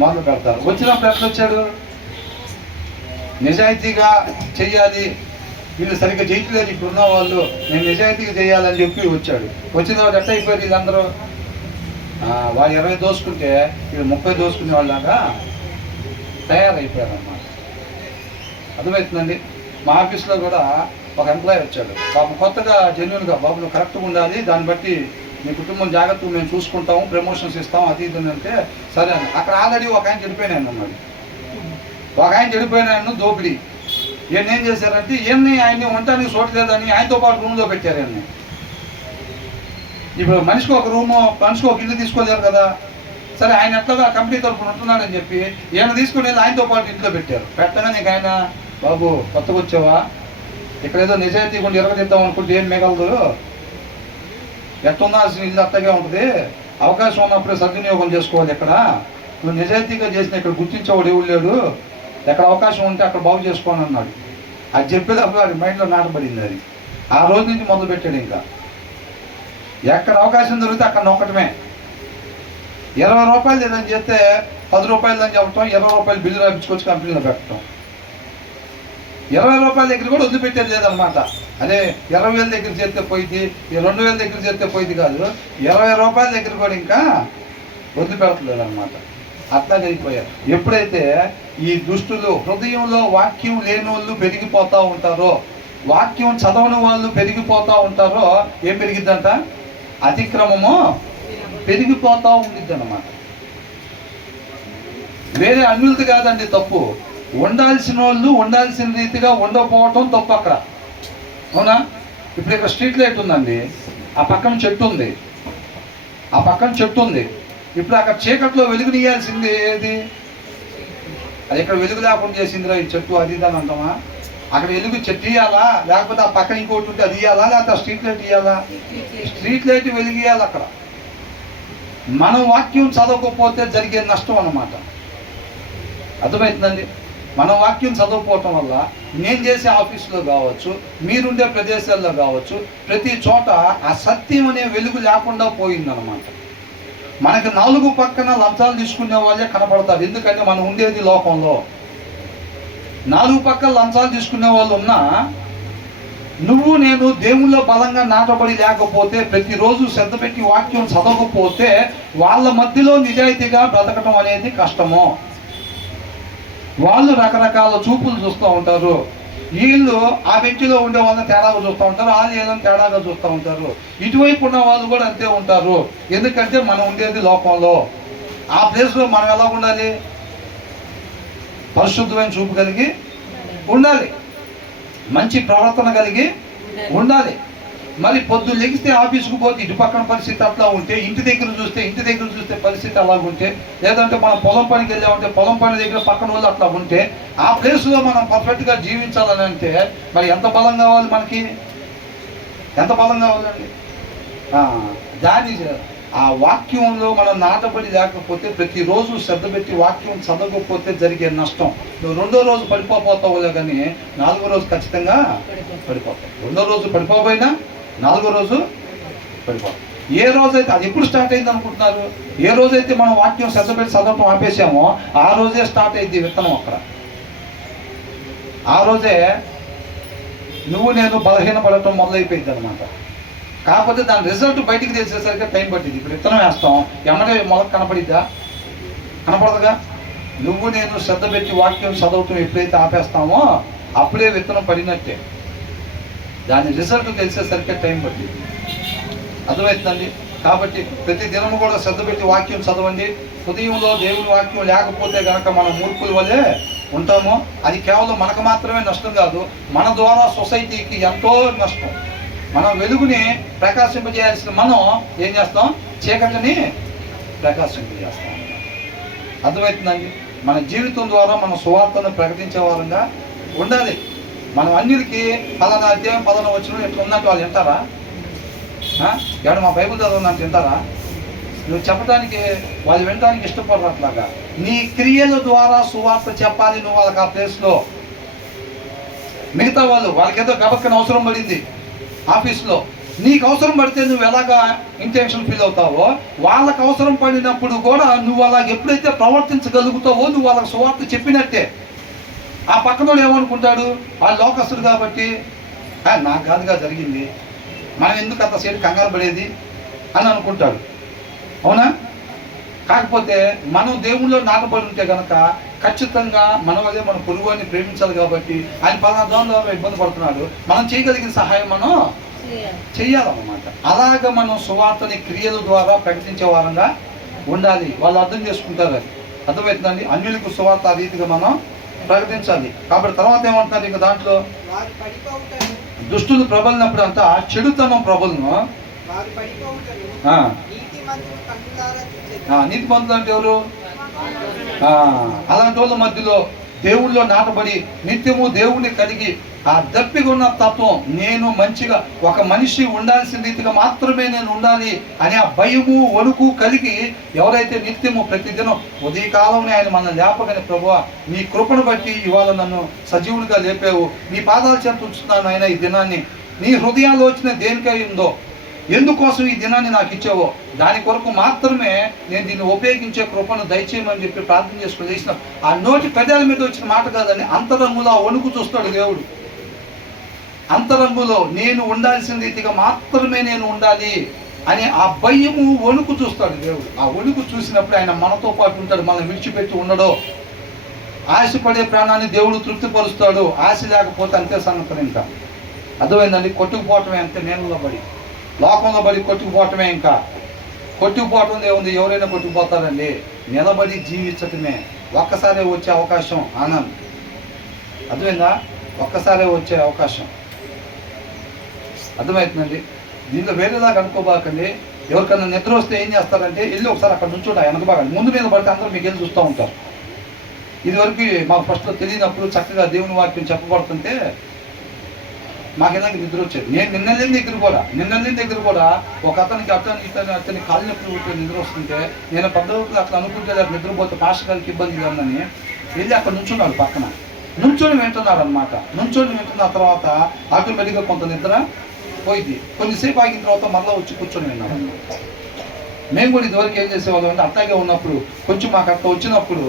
మొదలు పెడతారు. వచ్చినప్పుడు ఎట్లా వచ్చాడు, నిజాయితీగా చెయ్యాలి, వీళ్ళు సరిగ్గా చేయట్లేదు ఇప్పుడున్న వాళ్ళు, నేను నిజాయితీగా చేయాలని చెప్పి వచ్చాడు. వచ్చిన తర్వాత ఎట్లా అయిపోయారు వీళ్ళందరూ, వాళ్ళు 20 దోసుకుంటే వీళ్ళు 30 దోసుకునే వాళ్ళలాగా తయారైపోయారు అన్నమాట. అర్థమవుతుందండి. మా ఆఫీస్లో కూడా ఒక ఎంప్లాయీ వచ్చాడు, బాబు కొత్తగా జెన్యున్గా, బాబు నువ్వు కరెక్ట్గా ఉండాలి, దాన్ని బట్టి మీ కుటుంబం జాగ్రత్తగా మేము చూసుకుంటాము, ప్రమోషన్స్ ఇస్తాం, అది ఇది అంటే సరే అని. అక్కడ ఆల్రెడీ ఒక ఆయన చెడిపోయినాను అన్నాడు. ఒక ఆయన చెడిపోయినాను దోపిడీ. ఈయన ఏం చేశారంటే ఆయన్ని ఉండటానికి చూడలేదని ఆయనతో పాటు రూమ్లో పెట్టారు ఆయన్ని. ఇప్పుడు మనిషికి ఒక రూము, మనిషికి ఒక ఇల్లు తీసుకోలేరు కదా. సరే ఆయన ఎట్లాగా కంపెనీ తరఫున ఉంటున్నాడని చెప్పి ఈయన తీసుకుని వెళ్ళి ఆయనతో పాటు ఇంట్లో పెట్టారు. పెట్టగానే నీకు ఆయన, బాబు కొత్తగా వచ్చావా, ఇక్కడ ఏదో నిజాయితీ కొంచెం ఎరగదిద్దాం అనుకుంటే ఏం మిగలదు, ఎట్టుండాల్సిన ఇల్లు అత్తగా ఉంటుంది, అవకాశం ఉన్నప్పుడే సద్వినియోగం చేసుకోవాలి. ఇక్కడ నువ్వు నిజాయితీగా చేసిన ఇక్కడ గుర్తించేవాడు ఎవరు లేడు, ఎక్కడ అవకాశం ఉంటే అక్కడ బాగు చేసుకోని అన్నాడు. అది చెప్పేటప్పుడు వాడి మైండ్లో నాటబడింది. అది ఆ రోజు నుంచి మొదలు పెట్టాడు. ఇంకా ఎక్కడ అవకాశం దొరికితే అక్కడ నొక్కటమే. 20 రూపాయలు ఏదని చెప్తే 10 రూపాయలు అని చెప్పటం, 20 రూపాయలు బిల్లు రాయించుకొచ్చి కంపెనీలో పెట్టడం. 20 రూపాయల దగ్గర కూడా వదిలిపెట్టేది లేదనమాట. అదే 20,000 దగ్గర చేస్తే పోయింది, 2,000 దగ్గర చేస్తే పోయింది కాదు, 20 రూపాయల దగ్గర కూడా ఇంకా వదిలిపెడతలేదు అనమాట. అట్లా అయిపోయారు. ఎప్పుడైతే ఈ దుష్టులు హృదయంలో వాక్యం లేని వాళ్ళు పెరిగిపోతూ ఉంటారో, వాక్యం చదవని వాళ్ళు పెరిగిపోతూ ఉంటారో, ఏం పెరిగిద్దంట, అతిక్రమము పెరిగిపోతూ ఉండిద్ది అన్నమాట. వేరే అన్యులది కాదండి తప్పు, ఉండాల్సిన వాళ్ళు ఉండాల్సిన రీతిగా ఉండకపోవటం తప్పు అక్కడ. అవునా? ఇప్పుడు ఇక్కడ స్ట్రీట్ లైట్ ఉందండి, ఆ పక్కన చెట్టు ఉంది, ఆ పక్కన చెట్టు ఉంది. ఇప్పుడు అక్కడ చీకట్లో వెలుగునియాల్సింది ఏది? అది ఇక్కడ వెలుగు లేకుండా చేసిందిరా ఈ చెట్టు, అది దాని అంటామా? అక్కడ వెలుగు చెట్టు ఇవ్వాలా, లేకపోతే ఆ పక్కన ఇంకోటి ఉంటే అది ఇవ్వాలా, లేకపోతే ఆ స్ట్రీట్ లైట్ ఇవ్వాలా? స్ట్రీట్ లైట్ వెలుగు ఇవ్వాలి అక్కడ. మనం వాక్యం చదవకపోతే జరిగే నష్టం అన్నమాట. అర్థమవుతుందండి? మనం వాక్యం చదవకపోవటం వల్ల నేను చేసే ఆఫీసులో కావచ్చు, మీరుండే ప్రదేశాల్లో కావచ్చు, ప్రతి చోట ఆ సత్యం అనే వెలుగు లేకుండా పోయిందన్నమాట. మనకి నాలుగు పక్కన లంచాలు తీసుకునే వాళ్ళే కనపడతారు. ఎందుకంటే మనం ఉండేది లోకంలో. నాలుగు పక్కల లంచాలు తీసుకునే వాళ్ళు ఉన్నా, నువ్వు నేను దేవుళ్ళో బలంగా నాటబడి లేకపోతే, ప్రతిరోజు శ్రద్ధ పెట్టి వాక్యం చదవకపోతే, వాళ్ళ మధ్యలో నిజాయితీగా బ్రతకటం అనేది కష్టము. వాళ్ళు రకరకాల చూపులు చూస్తూ ఉంటారు. వీళ్ళు ఆ బెంచ్లో ఉండే వాళ్ళని తేడాగా చూస్తూ ఉంటారు, వాళ్ళు ఏదైనా తేడాగా చూస్తూ ఉంటారు. ఇటువైపు ఉన్న వాళ్ళు కూడా అంతే ఉంటారు. ఎందుకంటే మనం ఉండేది లోకంలో. ఆ ప్లేస్లో మనం ఎలా ఉండాలి? పరిశుద్ధమైన చూపు కలిగి ఉండాలి, మంచి ప్రవర్తన కలిగి ఉండాలి. మరి పొద్దు లెగిస్తే ఆఫీస్కి పోతే ఇటు పక్కన పరిస్థితి అట్లా ఉంటే, ఇంటి దగ్గర చూస్తే పరిస్థితి అలాగుంటే, లేదంటే మనం పొలం పనికి వెళ్ళామంటే పొలం పని దగ్గర పక్కన వాళ్ళు అట్లా ఉంటే, ఆ ప్లేస్లో మనం పర్ఫెక్ట్గా జీవించాలని అంటే మరి ఎంత బలం కావాలి మనకి? ఎంత బలం కావాలండి? దాని ఆ వాక్యంలో మనం నాటబడి లేకపోతే, ప్రతిరోజు శ్రద్ధ పెట్టి వాక్యం చదవకపోతే జరిగే నష్టం, నువ్వు రెండో రోజు పడిపోతావు కానీ నాలుగో రోజు ఖచ్చితంగా పడిపోతావు. రెండో రోజు పడిపోయినా నాలుగో రోజు పడిపోతాం. ఏ రోజైతే, అది ఎప్పుడు స్టార్ట్ అయింది అనుకుంటున్నారు? ఏ రోజైతే మనం వాక్యం శ్రద్ధ పెట్టి చదవటం ఆపేసామో ఆ రోజే స్టార్ట్ అయింది విత్తనం అక్కడ. ఆ రోజే నువ్వు నేను బలహీనపడటం మొదలైపోయింది అనమాట. కాకపోతే దాని రిజల్ట్ బయటికి తెలిసేసరికి టైం పట్టింది. ఇప్పుడు విత్తనం వేస్తాం, ఎమ్మడే మొలక కనపడిద్దా? కనపడదుగా. నువ్వు నేను శ్రద్ధ పెట్టి వాక్యం చదవటం ఎప్పుడైతే ఆపేస్తామో అప్పుడే విత్తనం పడినట్టే. దాని రిజల్ట్ తెలిసేసరికి టైం పట్టింది. అర్థమవుతుందండి? కాబట్టి ప్రతి దినము కూడా శ్రద్ధ పెట్టి వాక్యం చదవండి. హృదయంలో దేవుని వాక్యం లేకపోతే కనుక మనం మూర్ఖుల వల్లే ఉంటాము. అది కేవలం మనకు మాత్రమే నష్టం కాదు, మన ద్వారా సొసైటీకి ఎంతో నష్టం. మనం వెలుగుని ప్రకాశింపజేయాల్సిన మనం ఏం చేస్తాం? చీకటిని ప్రకాశింపజేస్తాం. అర్థమవుతుందండి? మన జీవితం ద్వారా మన సువార్తను ప్రకటించే వారంగా ఉండాలి. మనం అన్యులకి పలానా అధ్యాయం పలానా వచ్చిన ఎట్లా ఉన్నట్టు వాళ్ళు వింటారా? ఎవడు మా బైబుల్ చదవడానికి వింటారా? నువ్వు చెప్పడానికి వాళ్ళు వినడానికి ఇష్టపడరు. అట్లాగా నీ క్రియల ద్వారా సువార్త చెప్పాలి నువ్వు వాళ్ళకి ఆ ప్లేస్లో. మిగతా వాళ్ళకి ఏదో గబక్కన అవసరం పడింది ఆఫీస్లో, నీకు అవసరం పడితే నువ్వు ఎలాగా ఇంటెన్షన్ ఫీల్ అవుతావో, వాళ్ళకి అవసరం పడినప్పుడు కూడా నువ్వు అలాగ ఎప్పుడైతే ప్రవర్తించగలుగుతావో నువ్వు వాళ్ళకి సువార్త చెప్పినట్టే. ఆ పక్కనోడు ఏమనుకుంటాడు? వాళ్ళు లోకస్తుడు కాబట్టి నాకు కాదుగా జరిగింది, మనం ఎందుకు అంత సేపు కంగారు పడేది అని అనుకుంటాడు. అవునా? కాకపోతే మనం దేవుళ్ళో నాటబడి ఉంటే కనుక ఖచ్చితంగా మన వల్లే మన పొరుగుని ప్రేమించాలి. కాబట్టి ఆయన పలానా దానిలో ఇబ్బంది పడుతున్నాడు, మనం చేయగలిగిన సహాయం మనం చెయ్యాలన్నమాట. అలాగ మనం సువార్తని క్రియల ద్వారా ప్రకటించే వారంగా ఉండాలి. వాళ్ళు అర్థం చేసుకుంటారు. అది అర్థమవుతుందండి? అన్యులకు సువార్త ఆ రీతిగా మనం ప్రకటించాలి. కాబట్టి తర్వాత ఏమంటున్నారు ఇంకా దాంట్లో? దుష్టులు ప్రబలినప్పుడు అంతా చెడుతనం ప్రబలను. నీతిమంతులు అంటే ఎవరు? అలాంటి వాళ్ళ మధ్యలో దేవుళ్ళో నాటబడి నిత్యము దేవుణ్ణి కలిగి ఆ దప్పిగా ఉన్న తత్వం, నేను మంచిగా ఒక మనిషి ఉండాల్సిన రీతిగా మాత్రమే నేను ఉండాలి అని ఆ భయము వణుకు కలిగి ఎవరైతే నిత్యము ప్రతిదినం ఉదయకాలంలో ఆయన మన లేపగానే, ప్రభువా నీ కృపను బట్టి ఇవాళ నన్ను సజీవుడిగా లేపావు, నీ పాదాల చేత ఉంచుతున్నాను ఆయన ఈ దినాన్ని, నీ హృదయాల్లో వచ్చిన దేనికై ఉందో, ఎందుకోసం ఈ దినాన్ని నాకు ఇచ్చావో దాని కొరకు మాత్రమే నేను దీన్ని ఉపయోగించే కృపను దయచేయమని చెప్పి ప్రార్థన చేసుకుని చేసిన ఆ నోటి పెదాల మీద వచ్చిన మాట కాదని అంతరంగులో ఆ వణుకు చూస్తాడు దేవుడు. అంతరంగులో నేను ఉండాల్సిన రీతిగా మాత్రమే నేను ఉండాలి అని ఆ భయము వణుకు చూస్తాడు దేవుడు. ఆ వణుకు చూసినప్పుడు ఆయన మనతో పాటు ఉంటాడు, మనం విడిచిపెట్టి ఉండడో. ఆశపడే ప్రాణాన్ని దేవుడు తృప్తిపరుస్తాడు. ఆశ లేకపోతే అంతే సంగతి. ఇంకా అర్థమైందండి? కొట్టుకుపోవటమే అంతే, నేలలో పడి లోకంలో పడి కొట్టుకుపోవటమే. ఇంకా కొట్టుకుపోవటం ఏముంది? ఎవరైనా కొట్టుకుపోతారండి. నిలబడి జీవించటమే. ఒక్కసారే వచ్చే అవకాశం ఆనంద్, అర్థమైందా? ఒక్కసారే వచ్చే అవకాశం, అర్థమవుతుందండి. దీంట్లో వేరేలాగా అనుకోబాకండి. ఎవరికన్నా నిద్ర వస్తే ఏం చేస్తారంటే వెళ్ళి ఒకసారి అక్కడ నుంచోండి, వెనక బాగా ముందు మీద పడితే అందరూ మీకు వెళ్ళి చూస్తూ ఉంటారు. ఇదివరకు మాకు ఫస్ట్లో తెలియనప్పుడు చక్కగా దేవుని వాక్యం చెప్పబడుతుంటే మాకేదానికి నిద్ర వచ్చేది. నేను నిన్న దగ్గర కూడా ఒక అతనికి అతని కాళ్ళు నొప్పి పుట్టి నిద్ర వస్తుంటే నేను పెద్దవాళ్ళు అట్లా అనుకుంటే నిద్రపోతే పాస్టర్ గారికి ఇబ్బంది ఉందని వెళ్ళి అక్కడ నుంచున్నాడు, పక్కన నుంచొని వింటున్నాడు అనమాట. నుంచొని వింటున్న తర్వాత ఆటోమేటిక్గా కొంత నిద్ర పోయింది. కొద్దిసేపు ఆగిన తర్వాత మళ్ళీ వచ్చి కూర్చొని విన్నాడు అనమాట. మేము కూడా ఇదివరకు ఏం చేసేవాళ్ళం అంటే అట్లాగే ఉన్నప్పుడు కొంచెం మాకు అట్లా వచ్చినప్పుడు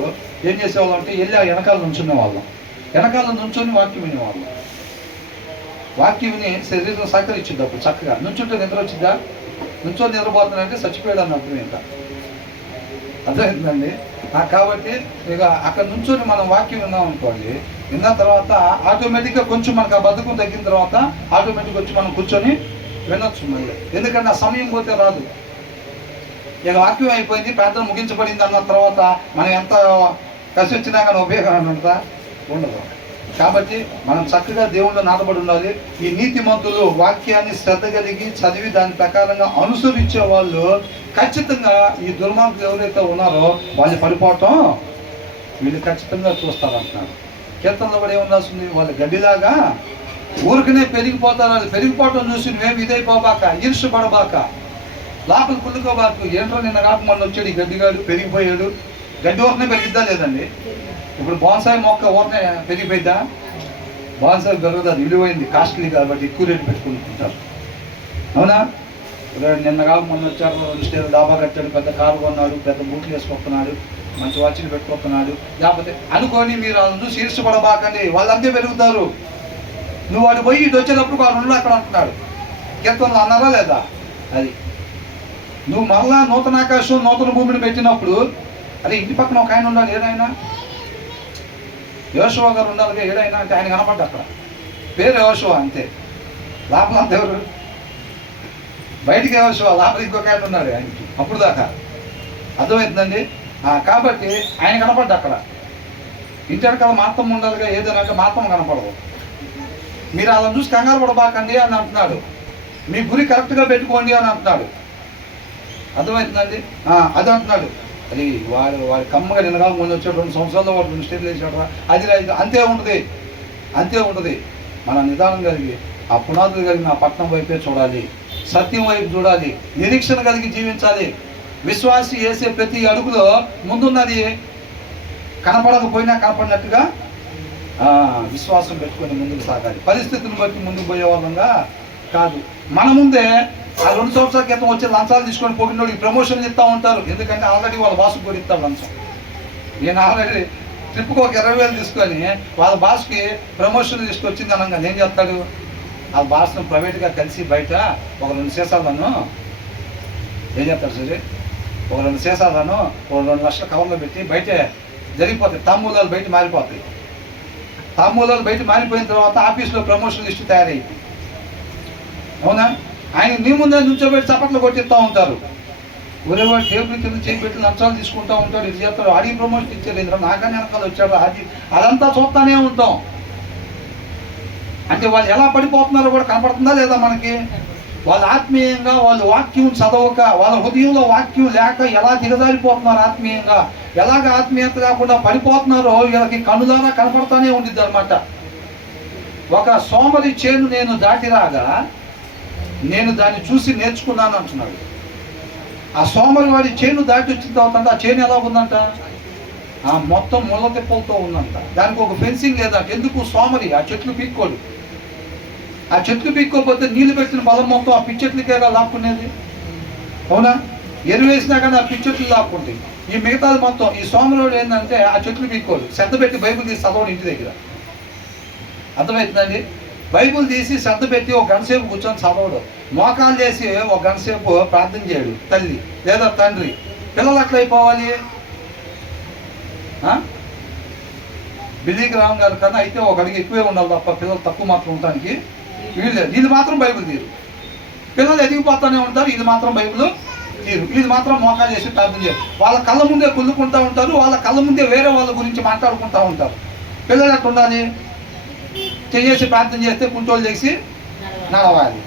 ఏం చేసేవాళ్ళం అంటే వెళ్ళి ఆ వెనకాల నుంచునే వాళ్ళం, వెనకాల నుంచొని వాక్యం వినేవాళ్ళం. వాక్యం విని శరీరం సహకరించింది. అప్పుడు చక్కగా నుంచుంటే నిద్ర వచ్చిద్దా? నుంచొని నిద్రపోతున్నాడంటే చచ్చిపోయాడు అని అర్థం. ఇంకా అర్థమైందండి. కాబట్టి ఇక అక్కడ నుంచొని మనం వాక్యం విన్నాం అనుకోండి, విన్న తర్వాత ఆటోమేటిక్గా కొంచెం మనకు ఆ బతుకు తగ్గిన తర్వాత ఆటోమేటిక్గా వచ్చి మనం కూర్చొని వినొచ్చు మళ్ళీ. ఎందుకంటే ఆ సమయం పోతే రాదు. ఇక వాక్యం అయిపోయింది, ప్రార్థన ముగించబడింది అన్న తర్వాత మనం ఎంత కసి వచ్చినా కానీ ఉపయోగం ఉంటుందా? ఉండదు. కాబట్టి మనం చక్కగా దేవుళ్ళు నాటబడి ఉండాలి. ఈ నీతిమంతులు వాక్యాన్ని శ్రద్ధ కలిగి చదివి దాని ప్రకారంగా అనుసరించే వాళ్ళు ఖచ్చితంగా ఈ దుర్మార్గులు ఎవరైతే ఉన్నారో వాళ్ళు పడిపోవటం వీళ్ళు ఖచ్చితంగా చూస్తారంటున్నారు. కీర్తనలో కూడా ఏముండాల్సింది, వాళ్ళు గడ్డిలాగా ఊరికనే పెరిగిపోతారు. అది పెరిగిపోవటం చూసి మేము ఇదైపోబాక, ఈర్షపడబాక, లోపల కుళ్ళుకోబాకు. ఏంటో నిన్న కాక మొన్న వచ్చాడు ఈ గడ్డిగాడు, పెరిగిపోయాడు. గడ్డి ఊరనే పెరిగిద్దా లేదండి? ఇప్పుడు బోన్సాయి మొక్క ఊరనే పెరిగిపోయిద్దా? బోన్సాయి పెరగదు, అది విలువైంది, కాస్ట్లీ కాబట్టి ఎక్కువ రేటు పెట్టుకుంటుంటారు. అవునా? నిన్న కాక మొన్న వచ్చారు, 2 స్టేర్లు డాబా కట్టాడు, పెద్ద కారు కొన్నాడు, పెద్ద బూట్లు వేసుకొస్తున్నాడు, మంచి వాచ్లు పెట్టుకొస్తున్నాడు. లేకపోతే అనుకొని మీరు వాళ్ళని శీర్షపడబాకండి, వాళ్ళంతే పెరుగుతారు. నువ్వు వాడు పోయి ఇటు వచ్చేటప్పుడు వాడు ఉండు అక్కడ అంటున్నాడు. కీర్తనలు అన్నారా లేదా? అది నువ్వు మరలా నూతన ఆకాశం నూతన భూమిని పెట్టినప్పుడు అదే ఇంటి పక్కన ఒక ఆయన ఉండాలి. ఏదైనా యోషువ గారు ఉండాలిగా, ఏదైనా అంటే ఆయన కనపడ్డా అక్కడ, పేరు యోషువ అంతే. లోపల అంత ఎవరు? బయటికి యోషువ, లోపల ఇంకొక ఆయన ఉన్నాడు ఆయనకి అప్పుడు దాకా. అర్థమవుతుందండి. కాబట్టి ఆయన కనపడ్డా అక్కడ. ఇంటి వెనకాల మాత్రం ఉండాలిగా, ఏదైనా అంటే మాత్రం కనపడదు. మీరు అలా చూసి కంగారు పడబాకండి అని అంటున్నాడు. మీ గురి కరెక్ట్గా పెట్టుకోండి అని అంటున్నాడు. అర్థమవుతుందండి. అది అంటున్నాడు. అది వాడి కమ్మగా నిన్నగా ముందు వచ్చాడు, 2 సంవత్సరాల్లో వాడు 2 స్టేట్లు వేసాడు. అది అంతే ఉంటుంది. మన నిదానం కలిగి ఆ పునాదులు కలిగిన ఆ పట్టణం వైపే చూడాలి, సత్యం వైపు చూడాలి, నిరీక్షణ కలిగి జీవించాలి. విశ్వాసి వేసే ప్రతి అడుగులో ముందున్నది కనపడకపోయినా కనపడినట్టుగా విశ్వాసం పెట్టుకొని ముందుకు సాగాలి. పరిస్థితులను బట్టి ముందుకు పోయే వాళ్ళంగా కాదు. మన ముందే ఆ 2 సంవత్సరాల క్రితం వచ్చి లంచాలు తీసుకొని పోయినోడికి ప్రమోషన్లు ఇస్తూ ఉంటారు. ఎందుకంటే ఆల్రెడీ వాళ్ళ బాసుకు కూడా ఇస్తాడు లంచం. నేను ఆల్రెడీ ట్రిప్కి ఒక 20,000 తీసుకొని వాళ్ళ బాస్కి ప్రమోషన్ తీసుకొచ్చింది అనగా ఏం చేస్తాడు? వాళ్ళ బాస్ను ప్రైవేట్గా కలిసి బయట ఒక 2 సీసాలను ఏం చేస్తాడు సరే, ఒక 2 సీసాలను ఒక 2 లక్షల కవర్లో పెట్టి బయటే జరిగిపోతాయి. తాంబూలాలు బయట మారిపోతాయి. తాంబూలాలు బయట మారిపోయిన తర్వాత ఆఫీస్లో ప్రమోషన్ లిస్టు తయారైంది. అవునా? ఆయన నీ ముందే నుంచోబెట్టి చప్పట్లు కొట్టిస్తూ ఉంటారు. ఒరేవాడు టేబుల్ కింద చేపెట్టి లంచాలు తీసుకుంటూ ఉంటాడు, ఇది చేస్తాడు. ఆడికి ప్రమోషన్ ఇచ్చారు, ఇంద్ర నాకని వెనకాల వచ్చాడు, అదంతా చూస్తూనే ఉంటాం. అంటే వాళ్ళు ఎలా పడిపోతున్నారో కూడా కనపడుతుందా లేదా మనకి? వాళ్ళు ఆత్మీయంగా వాళ్ళు వాక్యం చదవక, వాళ్ళ హృదయంలో వాక్యం లేక ఎలా దిగజారిపోతున్నారు ఆత్మీయంగా, ఎలాగ ఆత్మీయత కాకుండా పడిపోతున్నారో వీళ్ళకి కనులారా కనపడుతూనే ఉండిద్ది అనమాట. ఒక సోమరి చేను నేను దాటిరాగా నేను దాన్ని చూసి నేర్చుకున్నాను అంటున్నాడు. ఆ సోమరి వాడి చేను దాటి వచ్చిన తర్వాత ఆ చేను ఎలా ఉందంట? మొత్తం ముళ్ళ తిప్పలతో ఉందంట. దానికి ఒక ఫెన్సింగ్ లేదంట. ఎందుకు? సోమరి ఆ చెట్లు పీక్కోడు. ఆ చెట్లు పీక్కోకపోతే నీళ్ళు పెట్టిన బలం మొత్తం ఆ పిచ్చెట్లకేగా లాక్కునేది. అవునా? ఎరువేసినా కానీ ఆ పిచ్చెట్లు లాక్కుంటాయి. ఈ మిగతాది మొత్తం ఈ సోమరుడు ఏంటంటే ఆ చెట్లు పీక్కోడు. శ్రద్ధ పెట్టి బైబిల్ తీసి చదవడం ఇంటి దగ్గర. అర్థమవుతుందండి. బైబుల్ తీసి శ్రద్ధ పెట్టి ఒక గంట సేపు కూర్చొని చదవడు. మోకాలు చేసి ఒక గంట సేపు ప్రార్థన చేయడు తల్లి లేదా తండ్రి. పిల్లలు అట్లా అయిపోవాలి. బిల్లీకి రామ్ గారి కన్నా అయితే ఒక అడిగి ఎక్కువే ఉండాలి తప్ప పిల్లలు తక్కువ మాత్రం ఉండటానికి వీళ్ళు మాత్రం బైబిల్ తీరు. పిల్లలు ఎదిగిపోతూనే ఉంటారు, ఇది మాత్రం బైబిల్ తీరు. వీళ్ళు మాత్రం మోకాలు చేసి ప్రార్థన చేయరు. వాళ్ళ కళ్ళ ముందే కుళ్ళుకుంటూ ఉంటారు, వాళ్ళ కళ్ళ ముందే వేరే వాళ్ళ గురించి మాట్లాడుకుంటూ ఉంటారు. పిల్లలు ఎట్లా ఉండాలి? చేసి ప్రార్థన చేస్తే కుంటోలు చేసి నడవాలి.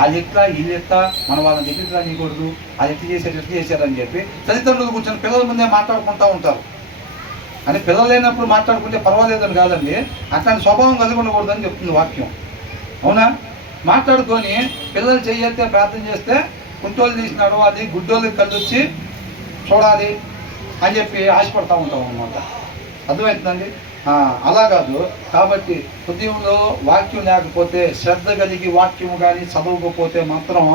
అది ఎట్లా వీళ్ళు ఎట్లా మన వాళ్ళని దగ్గరికి రానికూడదు, అది ఎట్లా చేశారని చెప్పి తల్లిదండ్రులు కూర్చొని పిల్లల ముందే మాట్లాడుకుంటూ ఉంటారు. అని పిల్లలు లేనప్పుడు మాట్లాడుకుంటే పర్వాలేదని కాదండి, అట్లాంటి స్వభావం కలిగి ఉండకూడదని చెప్తుంది వాక్యం. అవునా? మాట్లాడుకొని పిల్లలు చెయ్యితే ప్రార్థన చేస్తే కుంటోలు తీసి నడవాలి, గుడ్డోళ్ళకి కళ్ళు వచ్చి చూడాలి అని చెప్పి ఆశపడతా ఉంటాం అన్నమాట. అర్థమవుతుందండి? అలా కాదు. కాబట్టి హృదయంలో వాక్యం లేకపోతే, శ్రద్ధ కలిగి వాక్యం కానీ చదవకపోతే మాత్రం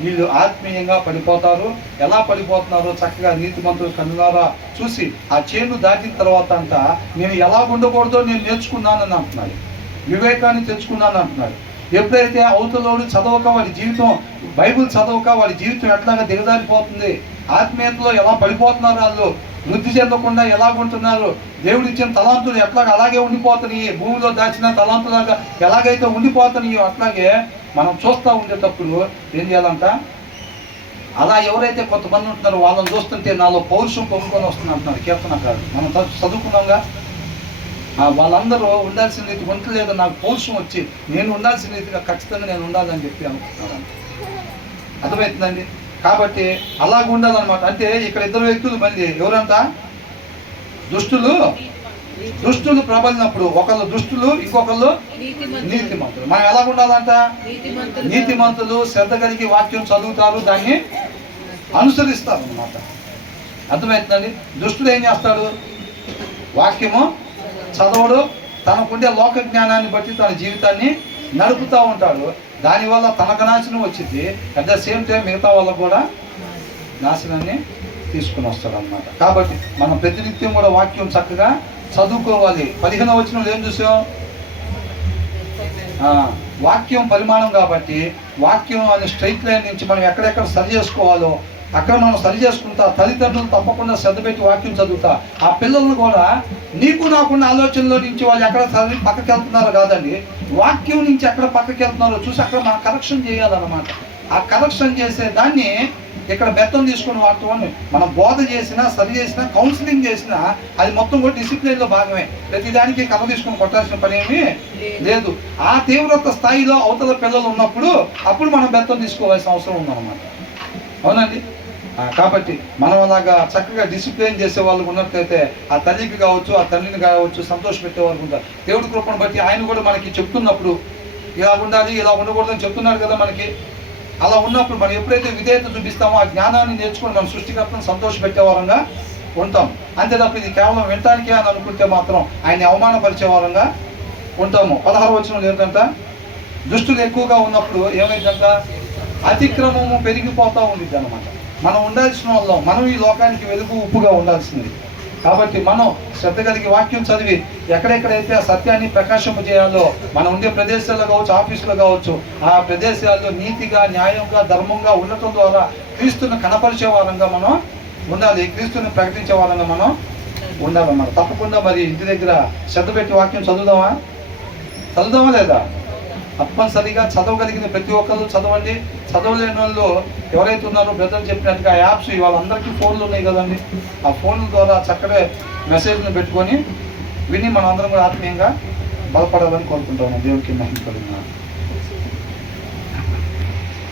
వీళ్ళు ఆత్మీయంగా పడిపోతారు. ఎలా పడిపోతున్నారో చక్కగా నీతిమంతులు కన్నులారా చూసి ఆ చేను దాటిన తర్వాత అంతా నేను ఎలా ఉండకూడదో నేను నేర్చుకున్నానని అంటున్నాడు. వివేకాన్ని తెచ్చుకున్నాను అంటున్నాడు. ఎప్పుడైతే అవతలోడు చదవక వాడి జీవితం, బైబిల్ చదవక వాడి జీవితం ఎట్లాగా దిగజారిపోతుంది, ఆత్మీయతలో ఎలా పడిపోతున్నారు, వాళ్ళు వృద్ధి చెందకుండా ఎలా ఉంటున్నారు, దేవుడు ఇచ్చిన తలాంతులు ఎట్లాగా అలాగే ఉండిపోతున్నాయి, భూమిలో దాచిన తలాంతులాగా ఎలాగైతే ఉండిపోతున్నాయో అట్లాగే మనం చూస్తూ ఉండేటప్పుడు ఏం చేయాలంట, అలా ఎవరైతే కొంతమంది ఉంటున్నారో వాళ్ళని చూస్తుంటే నాలో పౌరుషం పొందుకొని వస్తుంది అంటున్నారు కీర్తనకారుడు. మనం చదువుకున్నాంగా, వాళ్ళందరూ ఉండాల్సిన రీతి ఉండలేదు, నాకు పౌరుషం వచ్చి నేను ఉండాల్సిన రీతిగా ఖచ్చితంగా నేను ఉండాలని చెప్పి అనుకుంటున్నాను. అర్థమవుతుందండి? కాబట్టి అలాగ ఉండాలన్నమాట. అంటే ఇక్కడ ఇద్దరు వ్యక్తులు మళ్ళీ ఎవరంతా దుష్టులు ప్రబలినప్పుడు ఒకళ్ళు దుష్టులు, ఇంకొకళ్ళు నీతిమంతులు. మనం ఎలా ఉండాలంట? నీతిమంతులు శ్రద్ధ కలిగి వాక్యం చదువుతారు, దాన్ని అనుసరిస్తారు అన్నమాట. అర్థమవుతుందండి? దుష్టుడు ఏం చేస్తాడు? వాక్యము చదవడు, తనకుండే లోక జ్ఞానాన్ని బట్టి తన జీవితాన్ని నడుపుతూ ఉంటాడు. దానివల్ల తనకు నాశనం వచ్చింది, అట్ ద సేమ్ టైం మిగతా వాళ్ళకు కూడా నాశనాన్ని తీసుకుని వస్తాడు అన్నమాట. కాబట్టి మనం ప్రతినిత్యం కూడా వాక్యం చక్కగా చదువుకోవాలి. 15వ వచనంలో ఏం చూసాం? వాక్యం పరిమాణం కాబట్టి వాక్యం అనే స్ట్రైట్ లైన్ నుంచి మనం ఎక్కడెక్కడ సరి చేసుకోవాలో అక్కడ మనం సరి చేసుకుంటా, తల్లిదండ్రులు తప్పకుండా శ్రద్ధ పెట్టి వాక్యం చదువుతా, ఆ పిల్లలను కూడా నీకు నాకున్న ఆలోచనలో నుంచి వాళ్ళు ఎక్కడ చదివి పక్కకి వెళ్తున్నారో కాదండి, వాక్యం నుంచి ఎక్కడ పక్కకి వెళ్తున్నారో చూసి అక్కడ మనం కరెక్షన్ చేయాలన్నమాట. ఆ కరెక్షన్ చేసే దాన్ని ఇక్కడ బెత్తం తీసుకుని వాడటం. మనం బోధ చేసినా, సరి చేసినా, కౌన్సిలింగ్ చేసినా అది మొత్తం కూడా డిసిప్లిన్లో భాగమే. ప్రతిదానికి కథ తీసుకుని కొట్టాల్సిన పని ఏమీ లేదు. ఆ తీవ్రత స్థాయిలో అవతల పిల్లలు ఉన్నప్పుడు అప్పుడు మనం బెత్తం తీసుకోవాల్సిన అవసరం ఉందన్నమాట. అవునండి? కాబట్టి మనం అలాగా చక్కగా డిసిప్లిన్ చేసే వాళ్ళు ఉన్నట్లయితే ఆ తల్లికి కావచ్చు, ఆ తల్లిని కావచ్చు సంతోష పెట్టే వాళ్ళు ఉంటారు. దేవుడి కృపను బట్టి ఆయన కూడా మనకి చెప్తున్నప్పుడు ఇలా ఉండాలి, ఇలా ఉండకూడదని చెప్తున్నాడు కదా మనకి. అలా ఉన్నప్పుడు మనం ఎప్పుడైతే విధేయత చూపిస్తామో ఆ జ్ఞానాన్ని నేర్చుకుని మనం సృష్టికర్తను సంతోష పెట్టేవారంగా ఉంటాం. అంతే తప్ప ఇది కేవలం వినటానికే అని అనుకుంటే మాత్రం ఆయన్ని అవమానపరిచే వారంగా ఉంటాము. 16వ వచనంలో ఏంటంట, దుష్టులు ఎక్కువగా ఉన్నప్పుడు ఏమైందంట, అతిక్రమము పెరిగిపోతూ ఉండిద్ది అనమాట. మనం ఉండాల్సిన వాళ్ళం, మనం ఈ లోకానికి వెలుగు ఉప్పుగా ఉండాల్సింది. కాబట్టి మనం శ్రద్ధ కలిగి వాక్యం చదివి ఎక్కడెక్కడైతే ఆ సత్యాన్ని ప్రకాశింప చేయాలో, మనం ఉండే ప్రదేశాల్లో కావచ్చు, ఆఫీసులో కావచ్చు, ఆ ప్రదేశాల్లో నీతిగా, న్యాయంగా, ధర్మంగా ఉండటం ద్వారా క్రీస్తుని కనపరిచే వారంగా మనం ఉండాలి, క్రీస్తుని ప్రకటించే వారంగా మనం ఉండాలన్నమాట. తప్పకుండా మరి ఇంటి దగ్గర శ్రద్ధ పెట్టి వాక్యం చదువుదామా లేదా? తప్పనిసరిగా చదవగలిగిన ప్రతి ఒక్కరు చదవండి. చదవలేని వాళ్ళు ఎవరైతే ఉన్నారో బ్రదర్ చెప్పినట్టుగా యాప్స్ వాళ్ళందరికీ ఫోన్లు ఉన్నాయి కదండి, ఆ ఫోన్ల ద్వారా చక్కగా మెసేజ్ని పెట్టుకొని విని మనం అందరం కూడా ఆత్మీయంగా బలపడాలని కోరుకుంటాము. దేవుడికి మహిమ కలుగును.